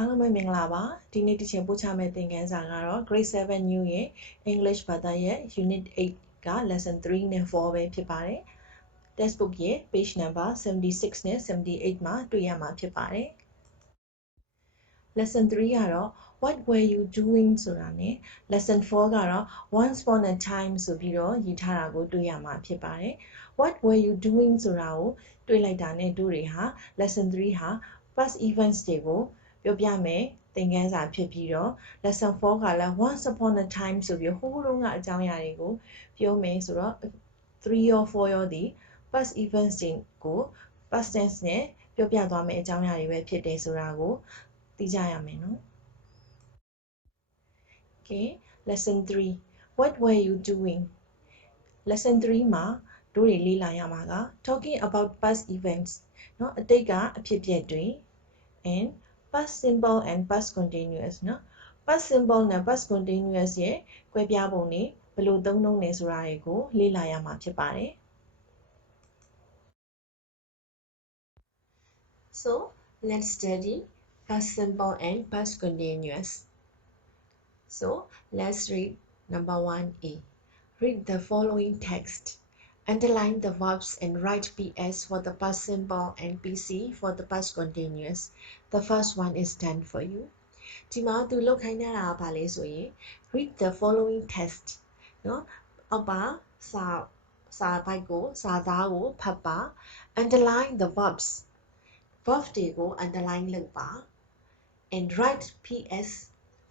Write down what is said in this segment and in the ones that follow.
အားလုံးပဲမင်္ဂလာပါဒီနေ့တစ်ချက်ပို့ချမယ့်သင်ခန်းစာကတော့ Grade 7 New ရဲ့ English ဘာသာရဲ့ Unit 8က Lesson 3နဲ့4ပဲဖြစ်ပါတယ် Textbook ရဲ့ Page Number 76နဲ့78မှာတွေ့ရမှာဖြစ်ပါတယ် Lesson 3ကတော့ What were you doing ဆိုတာနဲ့ Lesson 4ကတော့ Once upon a time ဆိုပြီးတော့ရေးထားတာကိုတွေ့ရမှာဖြစ်ပါတယ် What were you doing ဆိုတာကိုတွေ့လိုက်တာနဲ့တို့တွေဟာ Lesson 3ဟာ past events တွေကိုပြောပြမယ်သင်ခန်းစာဖြစ်ပြီးတော့ lesson 4ကလည်း once upon a time ဆိုပြီးဟိုးတုန်းကအကြောင်းအရာတွေကိုပြောမယ်ဆိုတော့3ရော4ရောဒီ past events တွေကို past tense နဲ့ပြောပြသွားမယ်အကြောင်းအရာတွေပဲဖြစ်တယ်ဆိုတာကိုသိကြရမယ်နော် Okay lesson 3 what were you doing lesson 3မှာတို့တွေလေ့လာရမှာက talking about past events เนาะအတိတ်ကအဖြစ်အပျက်တွေ and past simple and past continuous เนาะ past simple နဲ့ past continuous ရဲ့ကွဲပြားပုံတွေဘယ်လိုသုံးနှုန်းလဲဆိုတာတွေကိုလေ့လာရမှာဖြစ်ပါတယ် So let's study past simple and past continuous so let's read number 1a read the following text Underline the verbs and write PS for the past simple and PC for the past continuous. The first one is done for you. ဒီမှာသူလုပ်ခိုင်းတာကဘာလဲဆိုရင် read the following text เนาะအောက်ပါစာပိုက်ကိုစာသားကိုဖတ်ပါ underline the verbs verb တွေကို underline လုပ်ပါ and write PS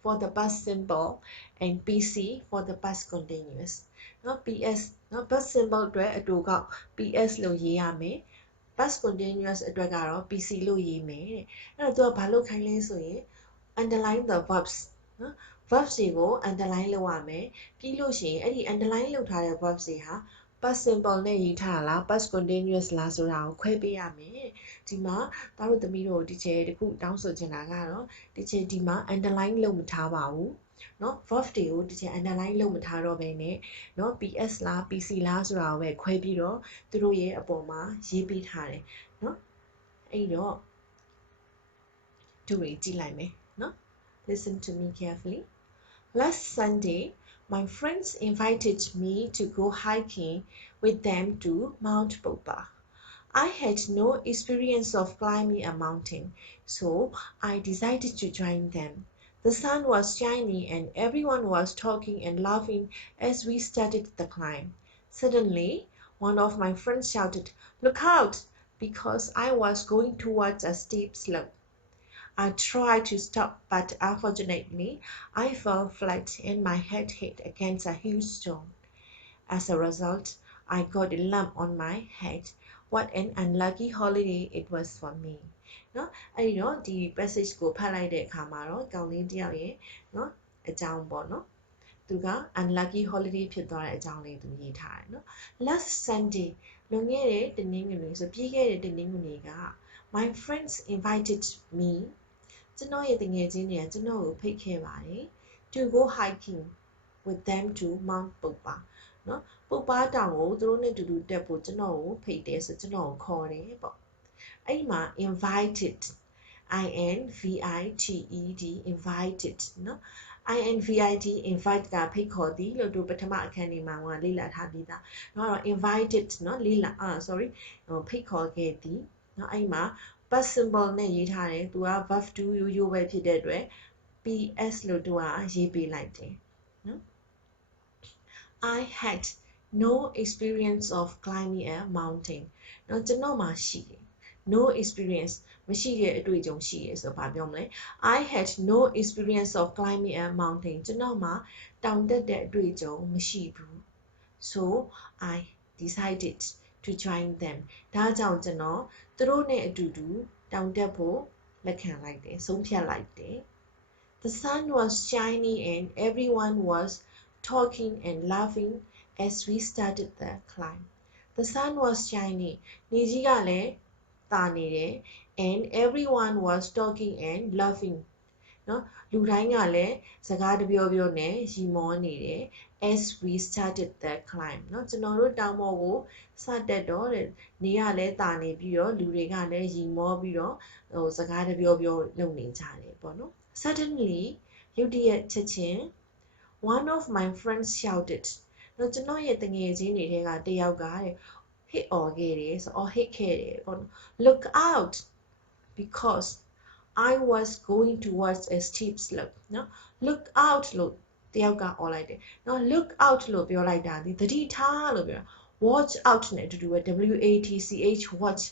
for the past simple and PC for the past continuous เนาะ PS เนาะ past simple အတွက်အတူက PS လို့ရေးရမယ် past continuous အတွက်ကတော့ PC လို့ရေးမယ်တဲ့အဲ့တော့သူကဘာလုပ်ခိုင်းလဲဆိုရင်underline the verbs နော် verbs တွေကို underline လုပ်ရမယ်ပြီးလို့ရှိရင်အဲ့ဒီ underline လုပ်ထားတဲ့ verbs တွေဟာ past simple နဲ့ရေးထားတာလား past continuous လားဆိုတာကိုခွဲပေးရမယ်ဒီမှာသားတို့သမီးတို့ဒီချေတခုတောင်းဆိုချင်တာကတော့ဒီချေဒီမှာ underline လုပ်မထားပါဘူးเนาะ verb တွေကိုဒီချေ underline လုပ်မထားတော့ဘဲနဲ့เนาะ PS လား PC လားဆိုတာကိုပဲခွဲပြီးတော့သူတို့ရဲ့အပေါ်မှာရေးပေးထားတယ်เนาะအဲ့တော့တို့တွေကြည့်လိုက်မယ်เนาะListen to me carefully. Last Sunday, my friends invited me to go hiking with them to Mount Popa. I had no experience of climbing a mountain, so I decided to join them. The sun was shining and everyone was talking and laughing as we started the climb. Suddenly, one of my friends shouted, "Look out!" because I was going towards a steep slope. I tried to stop, but unfortunately, I fell flat and my head hit against a huge stone. As a result, I got a lump on my head. What an unlucky holiday it was for me. เนาะအဲ့ဒီတော့ဒီ passage ကိုဖတ်လိုက်တဲ့အခါမှာတော့ကောင်လေးတယောက်ရဲ့เนาะအကြောင်းပေါ့เนาะသူက unlucky holiday ဖြစ်သွားတဲ့အကြောင်းလေးသူရေးထားတယ်เนาะ Last Sunday လွန်ခဲ့တဲ့တနင်္ဂနွေဆိုပြီးခဲ့တဲ့တနင်္ဂနွေက my friends invited meကျွန်တော်ရဲ့တငယ်ချင်းတွေကကျွန်တော်ကိုဖိတ်ခဲ့ပါတယ် to go hiking with them to Mount Popa เนาะပုပ္ပါတောင်ကိုသူတို့နဲ့တူတူတက်ဖို့ကျွန်တော်ကိုဖိတ်တယ်ဆိုကျွန်တော်ကိုခေါ်တယ်ပေါ့အဲ့ဒီမှာ invited invited invited เนาะ invite invite ကဖိတ်ခေါ်သည်လို့တို့ပထမအခန်းလေးမှာလေ့လာထားပြီးသားเนาะတော့ invited เนาะလေ့လာsorry ဖိတ်ခေါ်ခဲ့သည်เนาะအဲ့ဒီမှာpast simple နဲ့ရေးထားတယ်သူက verb to ရိုးပဲဖြစ်တဲ့အတွက် ps လို့သူကရေးပေးလိုက်တယ်နော် I had no experience of climbing a mountain နော်ကျွန်တော်မှာရှိတယ် no experience မရှိတဲ့အတွေ့အကြုံရှိရဆိုဘာပြောမလဲ I had no experience of climbing a mountain ကျွန်တော်မှာတောင်တက်တဲ့အတွေ့အကြုံမရှိဘူး so I decided to join them ဒါကြောင့်ကျွန်တော်သူတို့နဲ့အတူတူတောင်တက်ဖို့လက်ခံလိုက်တယ်ဆုံးဖြတ်လိုက်တယ် The sun was shining and everyone was talking and laughing as we started the climb The sun was shining နေကြီးကလည်းတာနေတယ် and everyone was talking and laughing နော်လူတိုင်းကလည်းစကားတပြောပြောနဲ့ရီမောနေတယ် as we started the climb နော်ကျွန်တော်တို့တောင်ပေါ်ကိုစတက်တော့တဲ့နေကလည်းတာနေပြီးတော့လူတွေကလည်းရီမောပြီးတော့စကားတပြောပြောလုပ်နေကြတယ်ပေါ့နော် suddenly ရုတ်တရက်ချက်ချင်း one of my friends shouted နော်ကျွန်တော်ရဲ့တငယ်ချင်းတွေထဲကတယောက်ကတဲ့ hit អော်ခဲ့တယ်ဆို or hit ခဲ့တယ်ပေါ့နော် look out because I was going towards a steep slope နော် look out လို့တယောက်ကអော်လိုက်တယ်နော် look out လို့ပြောလိုက်တာဒီသတိထားလို့ပြောတာ watch out နဲ့အတူတူပဲ WATCH watch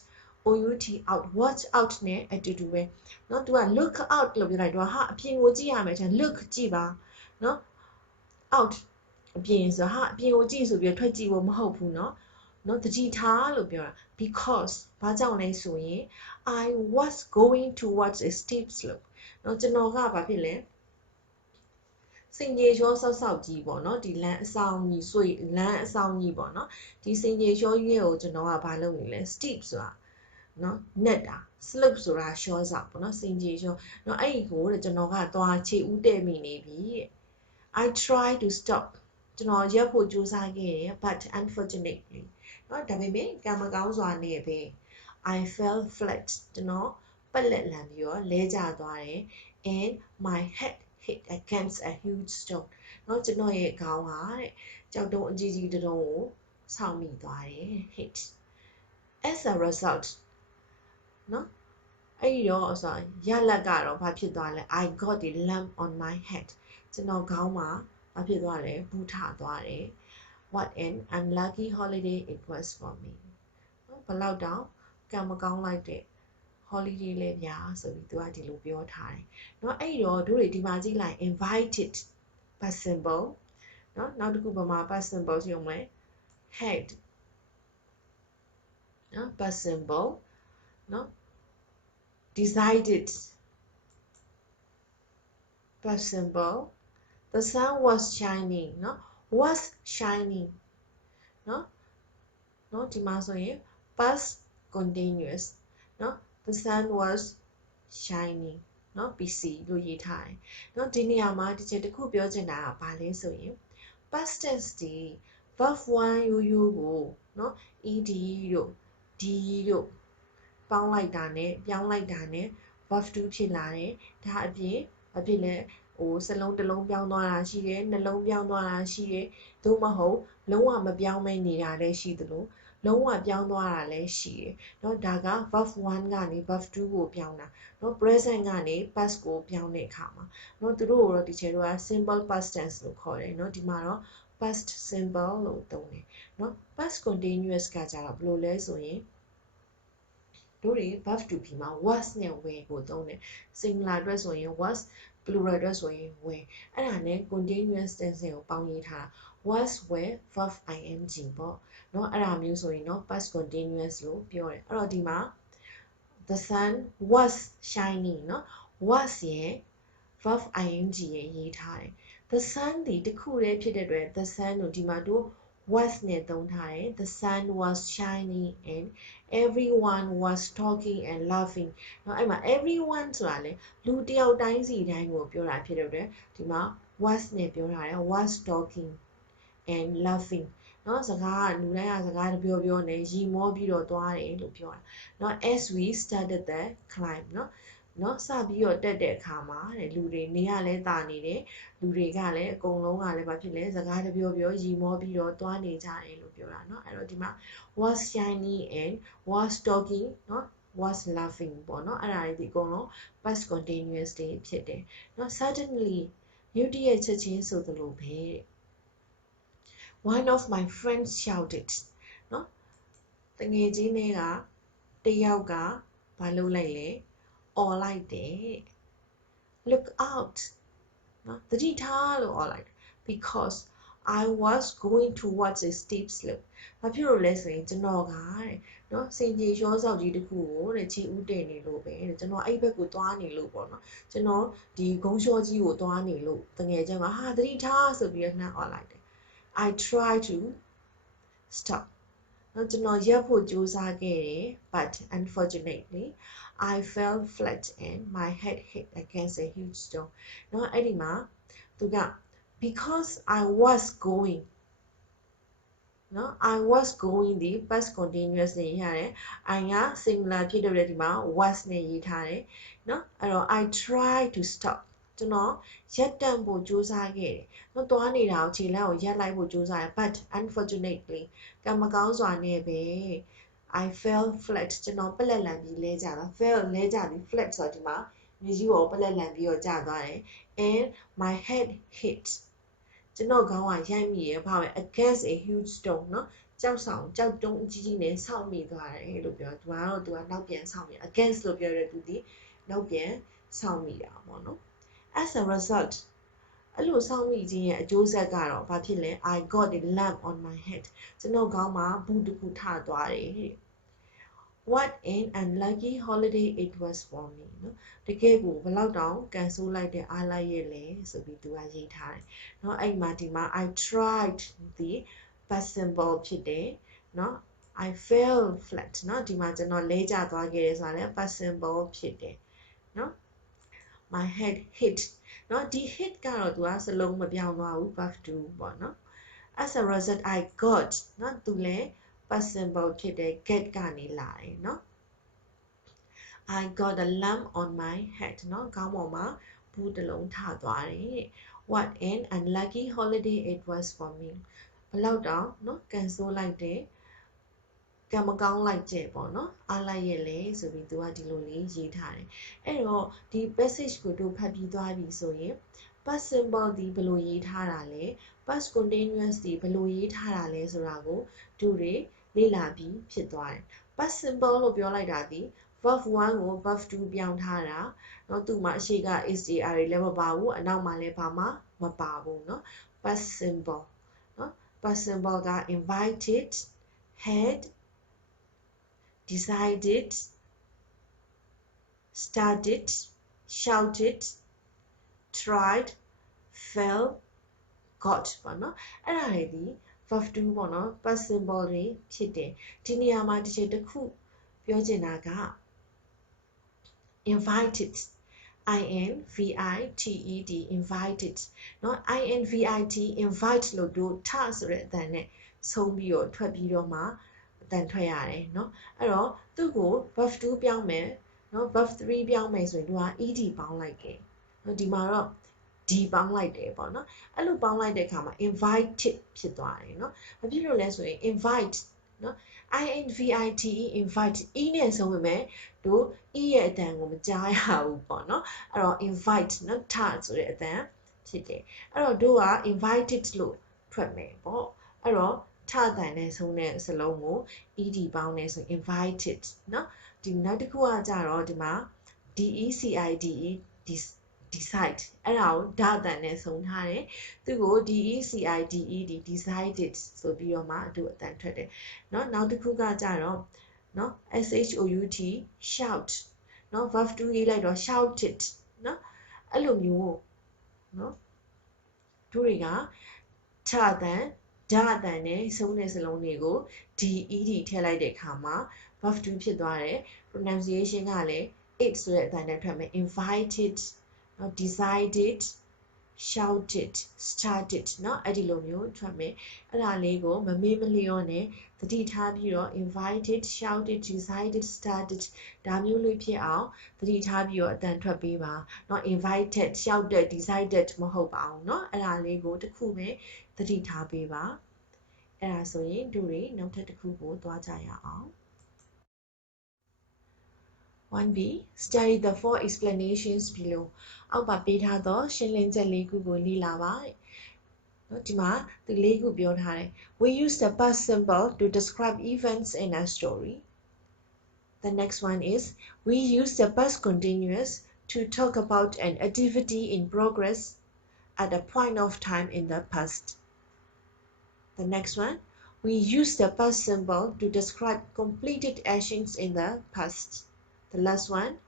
OUT out watch out နဲ့အတူတူပဲเนาะ तू က look out လို့ပြောလိုက်တော့ဟာအပြင်ကိုကြည့်ရမယ်ကျွန်တော် look ကြည့်ပါเนาะ out အပြင်ဆိုဟာအပြင်ကိုကြည့်ဆိုပြီးထွက်ကြည့်ဖို့မဟုတ်ဘူးเนาะသတိထားလို့ပြောတာ because ဘာကြောင့်လဲဆိုရင် I was going towards a steep slope เนาะကျွန်တော်ကဘာဖြစ်လဲစင်ကြေချောဆောက်ဆောက်ကြီးပေါ့နော်ဒီလမ်းအဆောင်ကြီးဆိုရင်လမ်းအဆောင်ကြီးပေါ့နော်ဒီစင်ကြေချောကြီးကိုကျွန်တော်ကဘာလုပ်နေလဲ steep ဆိုတာနော်နက်တာ slope ဆိုတာရှောဆောက်ပေါ့နော်စင်ကြေချောနော်အဲ့ဒီကိုတဲ့ကျွန်တော်ကသွားခြေဦးတဲ့မိနေပြီတဲ့ I tried to stop ကျွန်တော်ရပ်ဖို့ကြိုးစားခဲ့တယ် but unfortunately နော်ဒါပေမဲ့ကံမကောင်းစွာနဲ့ပဲ I fell flat ကျွန်တော်ပက်လက်လန်ပြီးတော့လဲကျသွားတယ် and my head hit against a huge stone เนาะကျွန်တော်ရဲ့ခေါင်းဟာတဲ့ကြောက်တုံးအကြီးကြီးတုံးကိုဆောက်မိသွားတယ် hit as a result เนาะအဲ့ဒီတော့ဆိုရလက်ကတော့ဘာဖြစ်သွားလဲ I got a lump on my head ကျွန်တော်ခေါင်းမှာဘာဖြစ်သွားလဲဘူးထသွားတယ် what an unlucky holiday it was for me เนาะဘလောက်တောင်ကံမကောင်းလိုက်တဲ့ holiday လဲဗျာဆိုပြီးသူကဒီလိုပြောထားတယ်เนาะအဲ့တော့တို့တွေဒီမှာကြည့်လိုက် invited past simple เนาะနောက်တစ်ခုဘာမှာ past simple ရှိအောင်လဲ had เนาะ past simple เนาะ decided past simple the sun was shining เนาะ was shining เนาะဒီမှာဆိုရင် past continuous เนาะ the sun was shining เนาะ PC လို့ရေးထားတယ်เนาะဒီနေရာမှာတစ်ချက်တစ်ခုပြောချင်တာကဘာလဲဆိုရင် past tense ဒီ verb 1ရိုးရိုးကိုเนาะ ed တို့ d တို့ပေါင်းလိုက်တာနဲ့ပြောင်းလိုက်တာနဲ့ verb 2ဖြစ်လာတယ်ဒါအပြင်ဘာဖြစ်လဲစလုံးတစ်လုံးပြောင်းသွားတာရှိတယ်နှလုံးပြောင်းသွားတာရှိတယ်သို့မဟုတ်လုံးဝမပြောင်းမနေတာလည်းရှိသလိုလုံးဝပြောင်းသွားတာလည်းရှိတယ်เนาะဒါက verb 1ကနေ verb 2ကိုပြောင်းတာเนาะ present ကနေ past ကိုပြောင်းတဲ့အခါမှာเนาะသူတို့ကိုတော့ဒီချေတို့က simple past tense လို့ခေါ်တယ်เนาะဒီမှာတော့ past simple လို့သုံးတယ်เนาะ past continuous ကကြတော့ဘယ်လိုလဲဆိုရင်တို့တွေ verb to be မှာ was နဲ့ were ကိုသုံးတယ် singular အတွက်ဆိုရင် was plural အတွက်ဆိုရင် were အဲ့ဒါနဲ့ continuous tense ကိုပေါင်းရေးထားတာ was were verb ing ပေါ့เนาะအဲ့ဒါမျိုးဆိုရင်เนาะ past continuous လို့ပြောတယ်အဲ့တော့ဒီမှာ the sun was shining เนาะ was ရဲ့ verb ing ရဲ့ရေးထားတယ် the sun ဒီတစ်ခုတည်းဖြစ်တဲ့အတွက် the sun ကိုဒီမှာတို့ was နဲ့သုံးထားတယ် the sun was shining and everyone was talking and laughing เนาะအဲ့မှာ everyone ဆိုတာလေလူတယောက်တိုင်းစီတိုင်းကိုပြောတာဖြစ်တဲ့အတွက်ဒီမှာ was နဲ့ပြောထားတယ် was talking and laughing เนาะစကားကလူတိုင်းကစကားတပြောပြောနဲ့ရီမောပြီးတော့သွားတယ်လို့ပြောတာเนาะ as we started the climb เนาะစပြီးတော့တက်တဲ့အခါမှာတဲ့လူတွေနေရလဲတာနေတယ်လူတွေကလည်းအကုန်လုံးကလည်းဘာဖြစ်လဲစကားတပြောပြောရီမောပြီးတော့သွားနေကြတယ်လို့ပြောတာเนาะအဲ့တော့ဒီမှာ was shining and was talking เนาะ was laughing ပေါ့เนาะအဲ့ဒါတွေဒီအကုန်လုံး past continuous တွေဖြစ်တယ်เนาะ suddenly ရုတ်တရက်ချက်ချင်းဆိုသလိုပဲတဲ့ one of my friends shouted เนาะတငယ်ချင်းတွေကတယောက်ကဘာလုပ်လိုက်လဲអော်လိုက်တယ် look out เนาะသတိထားလို့អော်လိုက် because I was going towards a steep slope ဘာဖြစ်လို့လဲဆိုရင်ကျွန်တော်ကတဲ့เนาะစင်ကြေလျှောဆောက်ကြီးတစ်ခုကိုတဲ့ခြေဦးတင်နေလို့ပဲတဲ့ကျွန်တော်အဲ့ဘက်ကိုသွားနေလို့ပေါ့เนาะကျွန်တော်ဒီဂုံးလျှောကြီးကိုသွားနေလို့တငယ်ချင်းကဟာသတိထားဆိုပြီးတော့နှမ်းអော်လိုက်တယ် I try to stop เนาะကျွန်တော်ရပ်ဖို့ကြိုးစားခဲ့တယ် but unfortunately I fell flat and my head hit against a huge stone เนาะအဲ့ဒီမှာသူက because I was going เนาะ I was going ဒီ past continuous နဲ့ရေးထားတယ် I က singular ဖြစ်တဲ့ဒီမှာ was နဲ့ရေးထားတယ်เนาะအဲ့တော့ I tried to stop ကျွန်တော်ရပ်တန့်ဖို့ကြိုးစားခဲ့တယ်။တော့သွားနေတာကိုခြေလမ်းကိုရပ်လိုက်ဖို့ကြိုးစားတယ် but unfortunately ကံမကောင်းစွာနဲ့ပဲ I fell flat ကျွန်တော်ပလက်လန်ပြီးလဲကျတာ fell လဲကျပြီး flat ဆိုတော့ဒီမှာမြေကြီးပေါ်ပလက်လန်ပြီးတော့ကျသွားတယ် and my head hit ကျွန်တော်ခေါင်းကရိုက်မိရပါပဲ against a huge stone เนาะကြောက်တုံးအကြီးကြီးနဲ့ဆောက်မိသွားတယ်လို့ပြောသူကတော့သူကနောက်ပြန်ဆောက်မိ against လို့ပြောတဲ့သူဒီနောက်ပြန်ဆောက်မိတာပေါ့နော် as a result အဲ့လိုဆောက်မိခြင်းရဲ့အကျိုးဆက်ကတော့ဘာဖြစ်လဲ I got a lump on my head ကျွန်တော်ခေါင်းမှာဘူးတစ်ခုထသွားတယ် what an unlucky holiday it was for me เนาะတကယ်ကိုဘယ်လောက်တောင်ကန်ဆိုးလိုက်တဲ့အားလိုက်ရဲ့လဲဆိုပြီးသူကရေးထားတယ်เนาะအဲ့မှာဒီမှာ I tried the past simple ဖြစ်တယ်เนาะ I fell flat เนาะဒီမှာကျွန်တော်လဲကျသွားခဲ့တယ်ဆိုတာလဲ past simple ဖြစ်တယ်เนาะ my head hit เนาะဒီ hit ကတော့သူကစလုံးမပြောင်းသွားဘူး verb to ပေါ့เนาะ as a result I got เนาะသူလဲ past simple ဖြစ်တယ် get ကနေလာတယ်เนาะ I got a lump on my head เนาะခေါင်းပေါ်မှာဘူးတစ်လုံးထသွားတယ် what an unlucky holiday it was for me ဘလောက်တောင်เนาะကန်ဆိုးလိုက်တဲ့ကံမကောင်းလိုက်တဲ့ပေါ့နော်အားလိုက်ရဲ့လေဆိုပြီးသူကဒီလိုလေးရေးထားတယ်အဲ့တော့ဒီ passage ကိုတို့ဖတ်ပြီးသွားပြီဆိုရင် past simple ဒီဘယ်လိုရေးထားတာလဲ past continuous ဒီဘယ်လိုရေးထားတာလဲဆိုတာကိုတို့တွေလေ့လာပြီးဖြစ်သွားတယ် past simple လို့ပြောလိုက်တာဒီ verb 1ကို verb 2ပြောင်းထားတာเนาะသူ့မှာအရှိက SDR တွေလည်းမပါဘူးအနောက်မှာလည်းဘာမှမပါဘူးเนาะ past simple เนาะ past simple က invited had decided, started, shouted, tried, fell, got ပေါ့နော်အဲ့ဒါတွေဒီ verb 2ပေါ့နော် past simple တွေဖြစ်တယ်ဒီနေရာမှာတစ်ချက်တစ်ခုပြောချင်တာက invited invited invited เนาะ invit invite လို့တို့ထဆိုတဲ့အတန်နဲ့ဆုံးပြီးတော့ထွက်ပြီးတော့မှအတန်ထွက်ရတယ်เนาะအဲ့တော့သူ့ကို verb 2ပြောင်းမယ်เนาะ verb 3ပြောင်းမယ်ဆိုရင်သူက ed ပေါင်းလိုက်တယ်เนาะဒီမှာတော့ d ပေါင်းလိုက်တယ်ပေါ့နော်အဲ့လိုပေါင်းလိုက်တဲ့အခါမှာ invited ဖြစ်သွားတယ်เนาะဘာဖြစ်လို့လဲဆိုရင် invite เนาะ invite invite e နဲ့ဆုံးပေမဲ့တို့ e ရဲ့အတန်ကိုမကြားရဘူးပေါ့နော်အဲ့တော့ invite เนาะထဆိုတဲ့အတန်ဖြစ်တယ်အဲ့တော့တို့က invited လို့ထွက်မယ်ပေါ့အဲ့တော့ထတန်နဲ့ဆုံးတဲ့စလုံးကို ed ပေါင်းနေဆို invited เนาะဒီနောက်တစ်ခုကကြတော့ဒီမှာ decide decide အဲ့ဒါကိုဒါတန်နဲ့ဆုံးထားတယ်သူကို decide decided ဆိုပြီးတော့မှသူအတန်ထွက်တယ်เนาะနောက်တစ်ခုကကြတော့เนาะ shout shout เนาะ verb 2ရေးလိုက်တော့ shouted เนาะအဲ့လိုမျိုးเนาะတို့တွေကထတန်ဒါအတန်နဲ့ဆုံးတဲ့စလုံးတွေကို ded ထည့်လိုက်တဲ့အခါမှာ verb 2ဖြစ်သွားတယ် pronunciation ကလည်း it ဆိုတဲ့အတန်နဲ့ထွက်မယ် invited decided shouted started เนาะအဲ့ဒီလိုမျိုးထွက်မယ်အဲ့ဒါလေးကိုမမေ့မလျော့နဲ့သတိထားပြီးတော့ invited shouted decided started ဒါမျိုးလေးဖြစ်အောင်သတိထားပြီးတော့အတန်ထွက်ပေးပါเนาะ invited shouted decided မဟုတ်ပါဘူးเนาะအဲ့ဒါလေးကိုတစ်ခုပဲသတိထားပေးပါအဲ့ဒါဆိုရင်တို့တွေနောက်ထပ်တစ်ခုကိုသွားကြရအောင် 1b study the four explanations below အောက်ပါပေးထားသောရှင်းလင်းချက်၄ခုကိုလေ့လာပါเนาะဒီမှာသူ၄ခုပြောထားတယ် we use the past simple to describe events in a story the next one is we use the past continuous to talk about an activity in progress at a point of time in the past the next one we use the past simple to describe completed actions in the past the last one,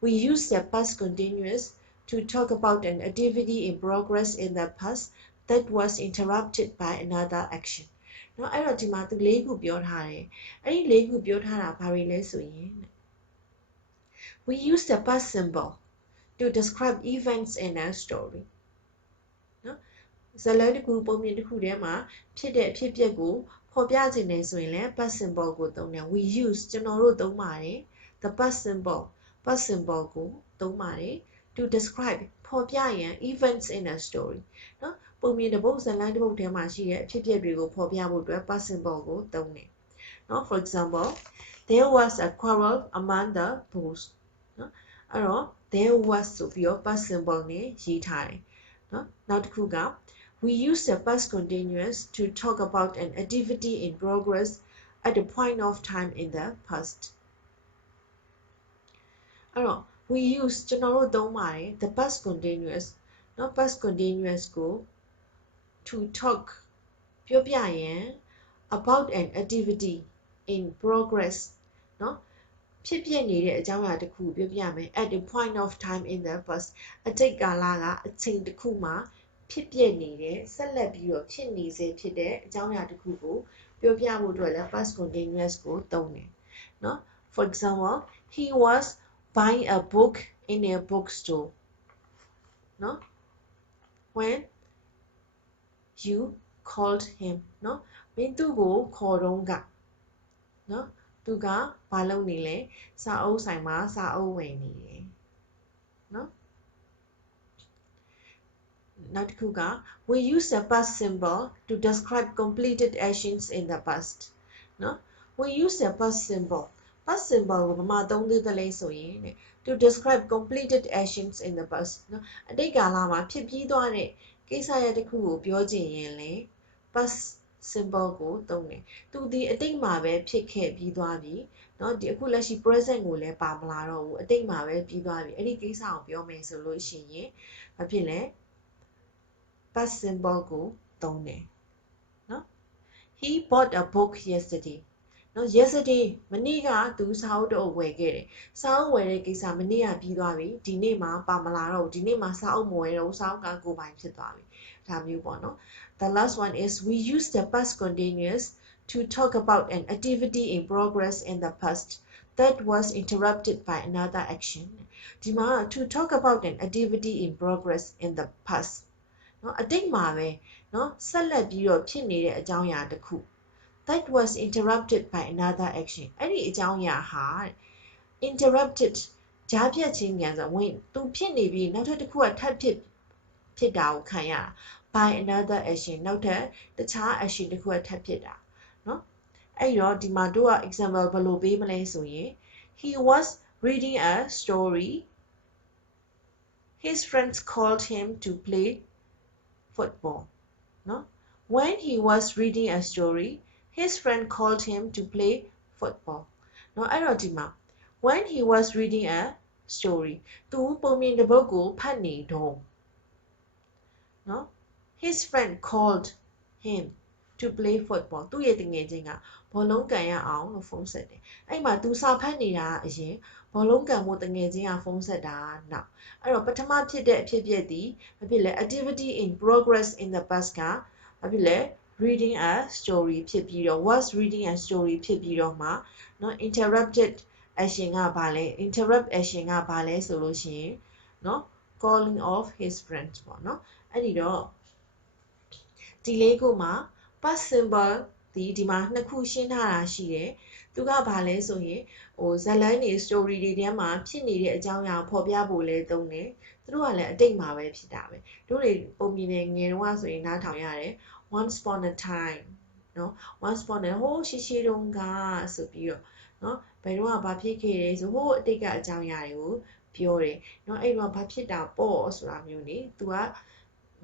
we use the past continuous to talk about an activity in progress in the past that was interrupted by another action. เนาะအဲ့တော့ဒီမှာသူ၄ခုပြောထားတယ်။အဲ့ဒီ၄ခုပြောထားတာဘာတွေလဲဆိုရင် we use the past symbol to describe events in a story နော်ဇာတ်လမ်းတစ်ခုပုံပြင်တစ်ခုထဲမှာဖြစ်တဲ့အဖြစ်အပျက်ကိုဖော်ပြခြင်းနဲ့ဆိုရင်လည်း past symbol ကိုသုံးတယ် we use ကျွန်တော်တို့သုံးပါတယ် the past symbol ကိုသုံးပါတယ် to describe ဖော်ပြရန် events in a story နော်ပုံပြင်တစ်ပုဒ်ဇာတ်လမ်းတစ်ပုဒ်ထဲမှာရှိတဲ့အဖြစ်အပျက်တွေကိုဖော်ပြဖို့အတွက် past symbol ကိုသုံးတယ်နော် for example there was a quarrel among the boys နော်အဲ့တော့ there was ဆိုပြီးတော့ past symbol နဲ့ရေးထားတယ်နော်နောက်တစ်ခုက we use the past continuous to talk about an activity in progress at a point of time in the past အဲ့တော့ we use ကျွန်တော်တို့သုံးပါတယ် the past continuous နော် past continuous ကို to talk ပြောပြရန် about an activity in progress နော်ဖြစ်ပျက်နေတဲ့အကြောင်းအရာတစ်ခုပြောပြမယ် at a point of time in the past အတိတ်ကာလကအချိန်တစ်ခုမှာဖြစ်ပျက်နေတဲ့ဆက်လက်ပြီးတော့ဖြစ်နေစေဖြစ်တဲ့အကြောင်းအရာတစ်ခုကိုပြောပြဖို့အတွက်လည်း past continuous ကိုသုံးတယ်နော် for example he was buying a book in a bookstore နော် when you called him နော်မင်းသူ့ကိုခေါ်တော့ကနော်သူကဘာလုပ်နေလဲစာအုပ်ဆိုင်မှာစာအုပ်ဝယ်နေတယ်နော်နောက်တစ်ခုက we use the past symbol to describe completed actions in the past နော် we use the past symbol ကိုဘာမှသုံးသေးသလဲဆိုရင် to describe completed actions in the past နော်အတိတ်ကာလမှာဖြစ်ပြီးသွားတဲ့ကိစ္စရပ်တစ်ခုကိုပြောချင်ရင်လေ past symbol ကိုသုံးတယ်သူဒီအတိတ်မှာပဲဖြစ်ခဲ့ပြီးသွားပြီเนาะဒီအခုလက်ရှိ present ကိုလည်းပါမလာတော့ဘူးအတိတ်မှာပဲပြီးသွားပြီအဲ့ဒီကိစ္စကိုပြောမယ်ဆိုလို့ရှိရင်ဘာဖြစ်လဲ past symbol ကိုသုံးတယ်เนาะ he bought a book yesterday เนาะ yesterday မနေ့ကသူစာအုပ်တစ်အုပ်ဝယ်ခဲ့တယ်စာအုပ်ဝယ်တဲ့ကိစ္စမနေ့ကပြီးသွားပြီဒီနေ့မှာပါမလာတော့ဘူးဒီနေ့မှာစာအုပ်မဝယ်တော့ဘူးစာအုပ်ကကိုယ်ပိုင်ဖြစ်သွားပြီဒါမျိုးပေါ့နော် the last one is we use the past continuous to talk about an activity in progress in the past that was interrupted by another action ဒီမှာ to talk about an activity in progress in the past เนาะအတိတ်မှာပဲเนาะဆက်လက်ပြီးတော့ဖြစ်နေတဲ့အကြောင်းအရာတစ်ခု that was interrupted by another action အဲ့ဒီအကြောင်းအရာဟာ interrupted ကြားပြတ်ခြင်းဉာဏ်ဆိုဝင်သူဖြစ်နေပြီးနောက်ထပ်တစ်ခုကထပ်ဖြစ်တာကိုခံရတာ by another action နောက်ထပ်တခြား action တစ်ခုကထပ်ဖြစ်တာเนาะအဲ့တော့ဒီမှာတို့က example ဘယ်လိုပေးမလဲဆိုရင် he was reading a story his friends called him to play football เนาะ when he was reading a story his friend called him to play football เนาะအဲ့တော့ဒီမှာ when he was reading a story သူပုံပြင်တစ်ပုဒ်ကိုဖတ်နေတော့เนาะ his friend called him to play football သူ့ရဲ့တငယ်ချင်းကဘောလုံးကန်ရအောင်လို့ဖုန်းဆက်တယ်အဲ့မှာသူစာဖတ်နေတာအရင်ဘောလုံးကန်ဖို့တငယ်ချင်းကဖုန်းဆက်တာနောက်အဲ့တော့ပထမဖြစ်တဲ့အဖြစ်အပျက်ဒီဘာဖြစ်လဲ activity in progress in the past ကဘာဖြစ်လဲ reading a story ဖြစ်ပြီးတော့ was reading a story ဖြစ်ပြီးတော့မှเนาะ interrupted action ကဘာလဲ interrupt action ကဘာလဲဆိုလို့ရှိရင်เนาะ calling of his friends ပေါ့เนาะအဲ့ဒီတော့ဒီလေးခုမှာ past symbol ဒီမှာနှစ်ခုရှင်းထားတာရှိတယ်သူကဘာလဲဆိုရင်ဟိုဇာတ်လမ်းတွေ story တွေထဲမှာဖြစ်နေတဲ့အကြောင်းအရာကိုဖော်ပြဖို့လဲသုံးတယ်သူတို့ကလည်းအတိတ်မှာပဲဖြစ်တာပဲတို့တွေပုံမြင်နေငယ်တော့ဆိုရင်နားထောင်ရတယ် once upon a time เนาะ once upon a ဟိုးရှိတုန်းကဆိုပြီးတော့เนาะဘယ်တော့မှဘာဖြစ်ခဲ့လဲဆိုဟိုးအတိတ်ကအကြောင်းအရာတွေကိုပြောတယ်เนาะအဲ့တော့ဘာဖြစ်တာပေါ့ဆိုတာမျိုးနေသူက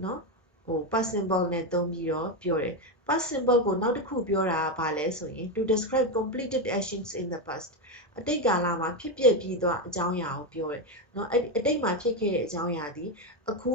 เนาะဟို past symbol နဲ့သုံးပြီးတော့ပြောတယ် past symbol ကိုနောက်တစ်ခုပြောတာကဘာလဲဆိုရင် to describe completed actions in the past အတိတ်ကာလမှာဖြစ်ပျက်ပြီးသွားအကြောင်းအရာကိုပြောတယ်เนาะအဲ့အတိတ်မှာဖြစ်ခဲ့တဲ့အကြောင်းအရာဒီအခု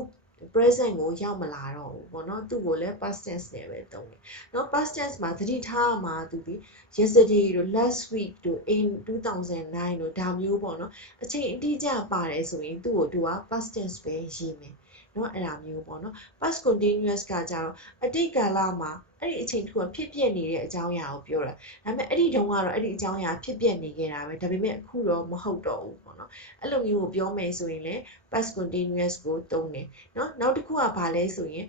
present ကိုရောက်မလာတော့ဘူးပေါ့နော်သူ့ကိုလည်း past tense နဲ့ပဲသုံးတယ်เนาะ past tense မှာသတိထားမှာသူဒီ yesterday တို့ last week တို့ in 2009တို့ဒါမျိုးပေါ့နော်အချိန်အတိအကျပါတယ်ဆိုရင်သူ့ကိုသူက past tense ပဲရေးမယ် နော်အဲ့ဒါမျိုးပေါ့နော် past continuous ကကြတော့အတိတ်ကာလမှာအဲ့ဒီအချိန်တစ်ခုကဖြစ်ပျက်နေတဲ့အကြောင်းအရာကိုပြောတာဒါပေမဲ့အဲ့ဒီတုန်းကတော့အဲ့ဒီအကြောင်းအရာဖြစ်ပျက်နေခဲ့တာပဲဒါပေမဲ့အခုတော့မဟုတ်တော့ဘူးပေါ့နော်အဲ့လိုမျိုးကိုပြောမယ်ဆိုရင်လည်း past continuous ကိုသုံးတယ်နော်နောက်တစ်ခုကဘာလဲဆိုရင်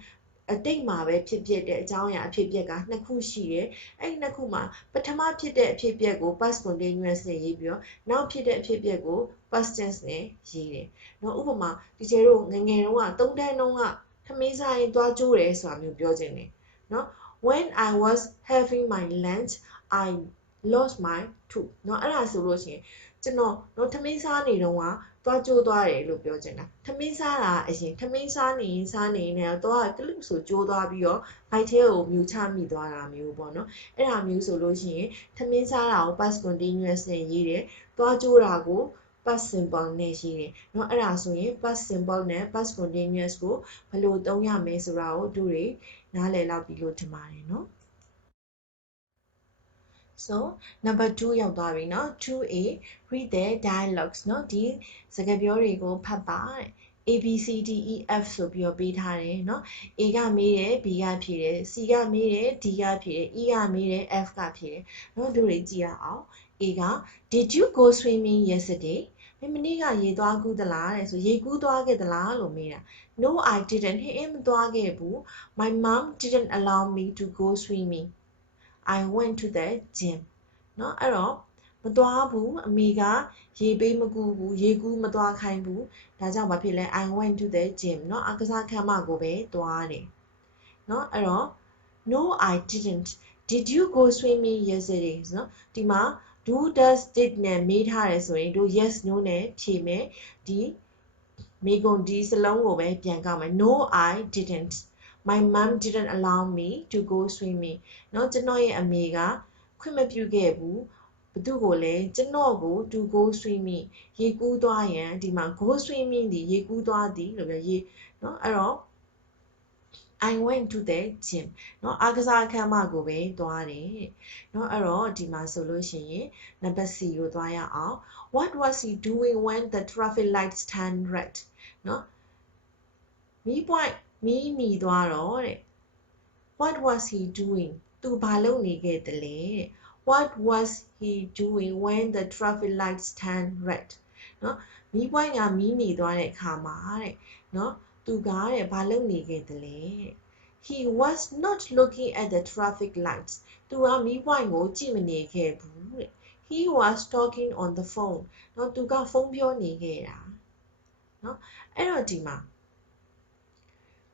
အတိတ်မှာပဲဖြစ်ပျက်တဲ့အကြောင်းအရာအဖြစ်အပျက်ကနှစ်ခုရှိတယ်အဲ့ဒီနှစ်ခုမှာပထမဖြစ်တဲ့အဖြစ်အပျက်ကို past continuous နဲ့ရေးပြီးတော့နောက်ဖြစ်တဲ့အဖြစ်အပျက်ကို past tense နဲ့ရေးတယ်နော်ဥပမာဒီကျတို့ငငယ်တုန်းက3တန်းတုန်းကထမင်းစားရင်သွားကြိုးတယ်ဆိုတာမျိုးပြောခြင်းတယ်နော် when I was having my lunch I lost my tooth เนาะအဲ့ဒါဆိုလို့ရှိရင်ကျွန်တော်နော်ထမင်းစားနေတော့ကသွားကြိုးသွားတယ်လို့ပြောချင်တာထမင်းစားတာအရင်ထမင်းစားနေနေတော့ကလုဆိုကြိုးသွားပြီးတော့ဘိုက်ထဲကိုမြူချမိသွားတာမျိုးပေါ့နော်အဲ့ဒါမျိုးဆိုလို့ရှိရင်ထမင်းစားတာကို past continuous နဲ့ရေးတယ်သွားကြိုးတာကို past simple နဲ့ရေးတယ်เนาะအဲ့ဒါဆိုရင် past simple နဲ့ past continuous ကိုဘယ်လိုသုံးရမလဲဆိုတာကိုတို့တွေနားလည်လောက်ပြီလို့ထင်ပါတယ်เนาะSo number 2ရောက်သွားပြီเนาะ 2A read the dialogues เนาะဒီစကားပြောတွေကိုဖတ်ပါတဲ့ A B C D E F ဆိုပြီးတော့ပေးထားတယ်เนาะ A ကမေးတယ် B ကဖြေတယ် C ကမေးတယ် D ကဖြေတယ် E ကမေးတယ် F ကဖြေတယ်เนาะတို့တွေကြည့်ရအောင် A က Did you go swimming yesterday မနေ့ကရေသွားကူးသလားတဲ့ဆိုရေကူးသွားခဲ့သလားလို့မေးတာ No I didn't ဟင်းမသွားခဲ့ဘူး My mom didn't allow me to go swimming I went to the gym เนาะအဲ့တော့မသွားဘူးအမေကရေပေးမကူဘူးရေကူးမသွားခိုင်းဘူးဒါကြောင့်ဘာဖြစ်လဲ I went to the gym เนาะအကစားခန်းမကိုပဲသွားတယ်เนาะအဲ့တော့ No I didn't did you go swimming yesterday เนาะဒီမှာ do does did နဲ့မေးထားတယ်ဆိုရင်တို့ yes no နဲ့ဖြေမယ်ဒီမိဂုံဒီစလုံးကိုပဲပြန်ကောက်မယ် No I didn't My mom didn't allow me to go swimming เนาะကျွန်တော်ရဲ့အမေကခွင့်မပြုခဲ့ဘူးဘသူကိုလဲကျွန်တော်ကို to go swimming ရေကူးသွားရန်ဒီမှာ go swimming ဒီရေကူးသွားသည်လို့ပဲရေเนาะအဲ့တော့ I went to the gym เนาะအားကစားအခန်းမကိုပဲသွားတယ်เนาะအဲ့တော့ဒီမှာဆိုလို့ရှိရင် number C ကိုသွားရအောင် What was he doing when the traffic lights turned red เนาะမီးပွိုင့်မီးမီသွားတော့တဲ့ What was he doing သူဘာလုပ်နေခဲ့သလဲ What was he doing when the traffic lights turned red เนาะမီးပွိုင့်ကမီးနေသွားတဲ့အခါမှာတဲ့เนาะသူကတဲ့ဘာလုပ်နေခဲ့သလဲ He was not looking at the traffic lights သူကမီးပွိုင့်ကိုကြည့်မနေခဲ့ဘူးတဲ့ He was talking on the phone เนาะသူကဖုန်းပြောနေခဲ့တာเนาะအဲ့တော့ဒီမှာ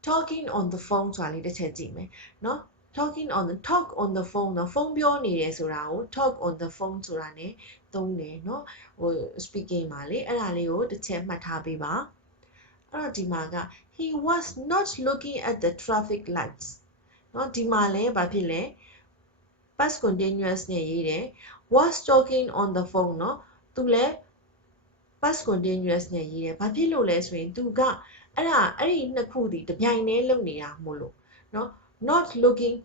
talking on the phone ဆိုတာလေးတစ်ချက်ကြည့်မယ်เนาะ talking on the talk on the phone เนาะဖုန်းပြောနေတယ်ဆိုတာကို talk on the phone ဆိုတာ ਨੇ သုံးတယ်เนาะဟို speaking မှာလေအဲ့ဒါလေးကိုတစ်ချက်မှတ်ထားပေးပါအဲ့တော့ဒီမှာက he was not looking at the traffic lights เนาะဒီမှာလဲဘာဖြစ်လဲ past continuous နဲ့ရေးတယ် was talking on the phone เนาะသူလဲ past continuous နဲ့ရေးတယ်ဘာဖြစ်လို့လဲဆိုရင်သူကအဲ့ဒီနှစ်ခုဒီတပြိုင်တည်းလုပ်နေတာမို့လို့เนาะ not looking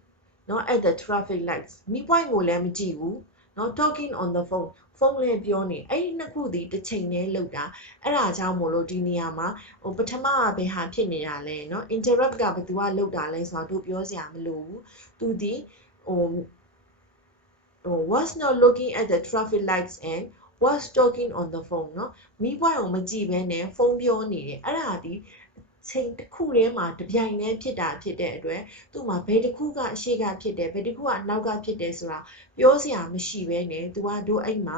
เนาะ at the traffic lights မီးပွိုင့်ကိုလည်းမကြည့်ဘူးเนาะ talking on the phone ဖုန်းလည်းပြောနေအဲ့ဒီနှစ်ခုဒီတစ်ချိန်တည်းလုပ်တာအဲ့ဒါကြောင့်မို့လို့ဒီနေရာမှာဟိုပထမကဘယ်ဟာဖြစ်နေတာလဲเนาะ interrupt ကဘယ်သူကလုပ်တာလဲဆိုတော့တို့ပြောစရာမလိုဘူးသူဒီဟို was not looking at the traffic lights and was talking on the phone เนาะမီးပွိုင့်ကိုမကြည့်ဘဲနဲ့ဖုန်းပြောနေတယ်အဲ့ဒါဒီချိန်တစ်ခုတည်းမှာတပြိုင်တည်းဖြစ်တာဖြစ်တဲ့အတွက်သူ့မှာဘယ်တစ်ခုကအရှိကဖြစ်တယ်ဘယ်တစ်ခုကနောက်ကဖြစ်တယ်ဆိုတာပြောစရာမရှိဘဲနဲ့သူကတို့အဲ့မှာ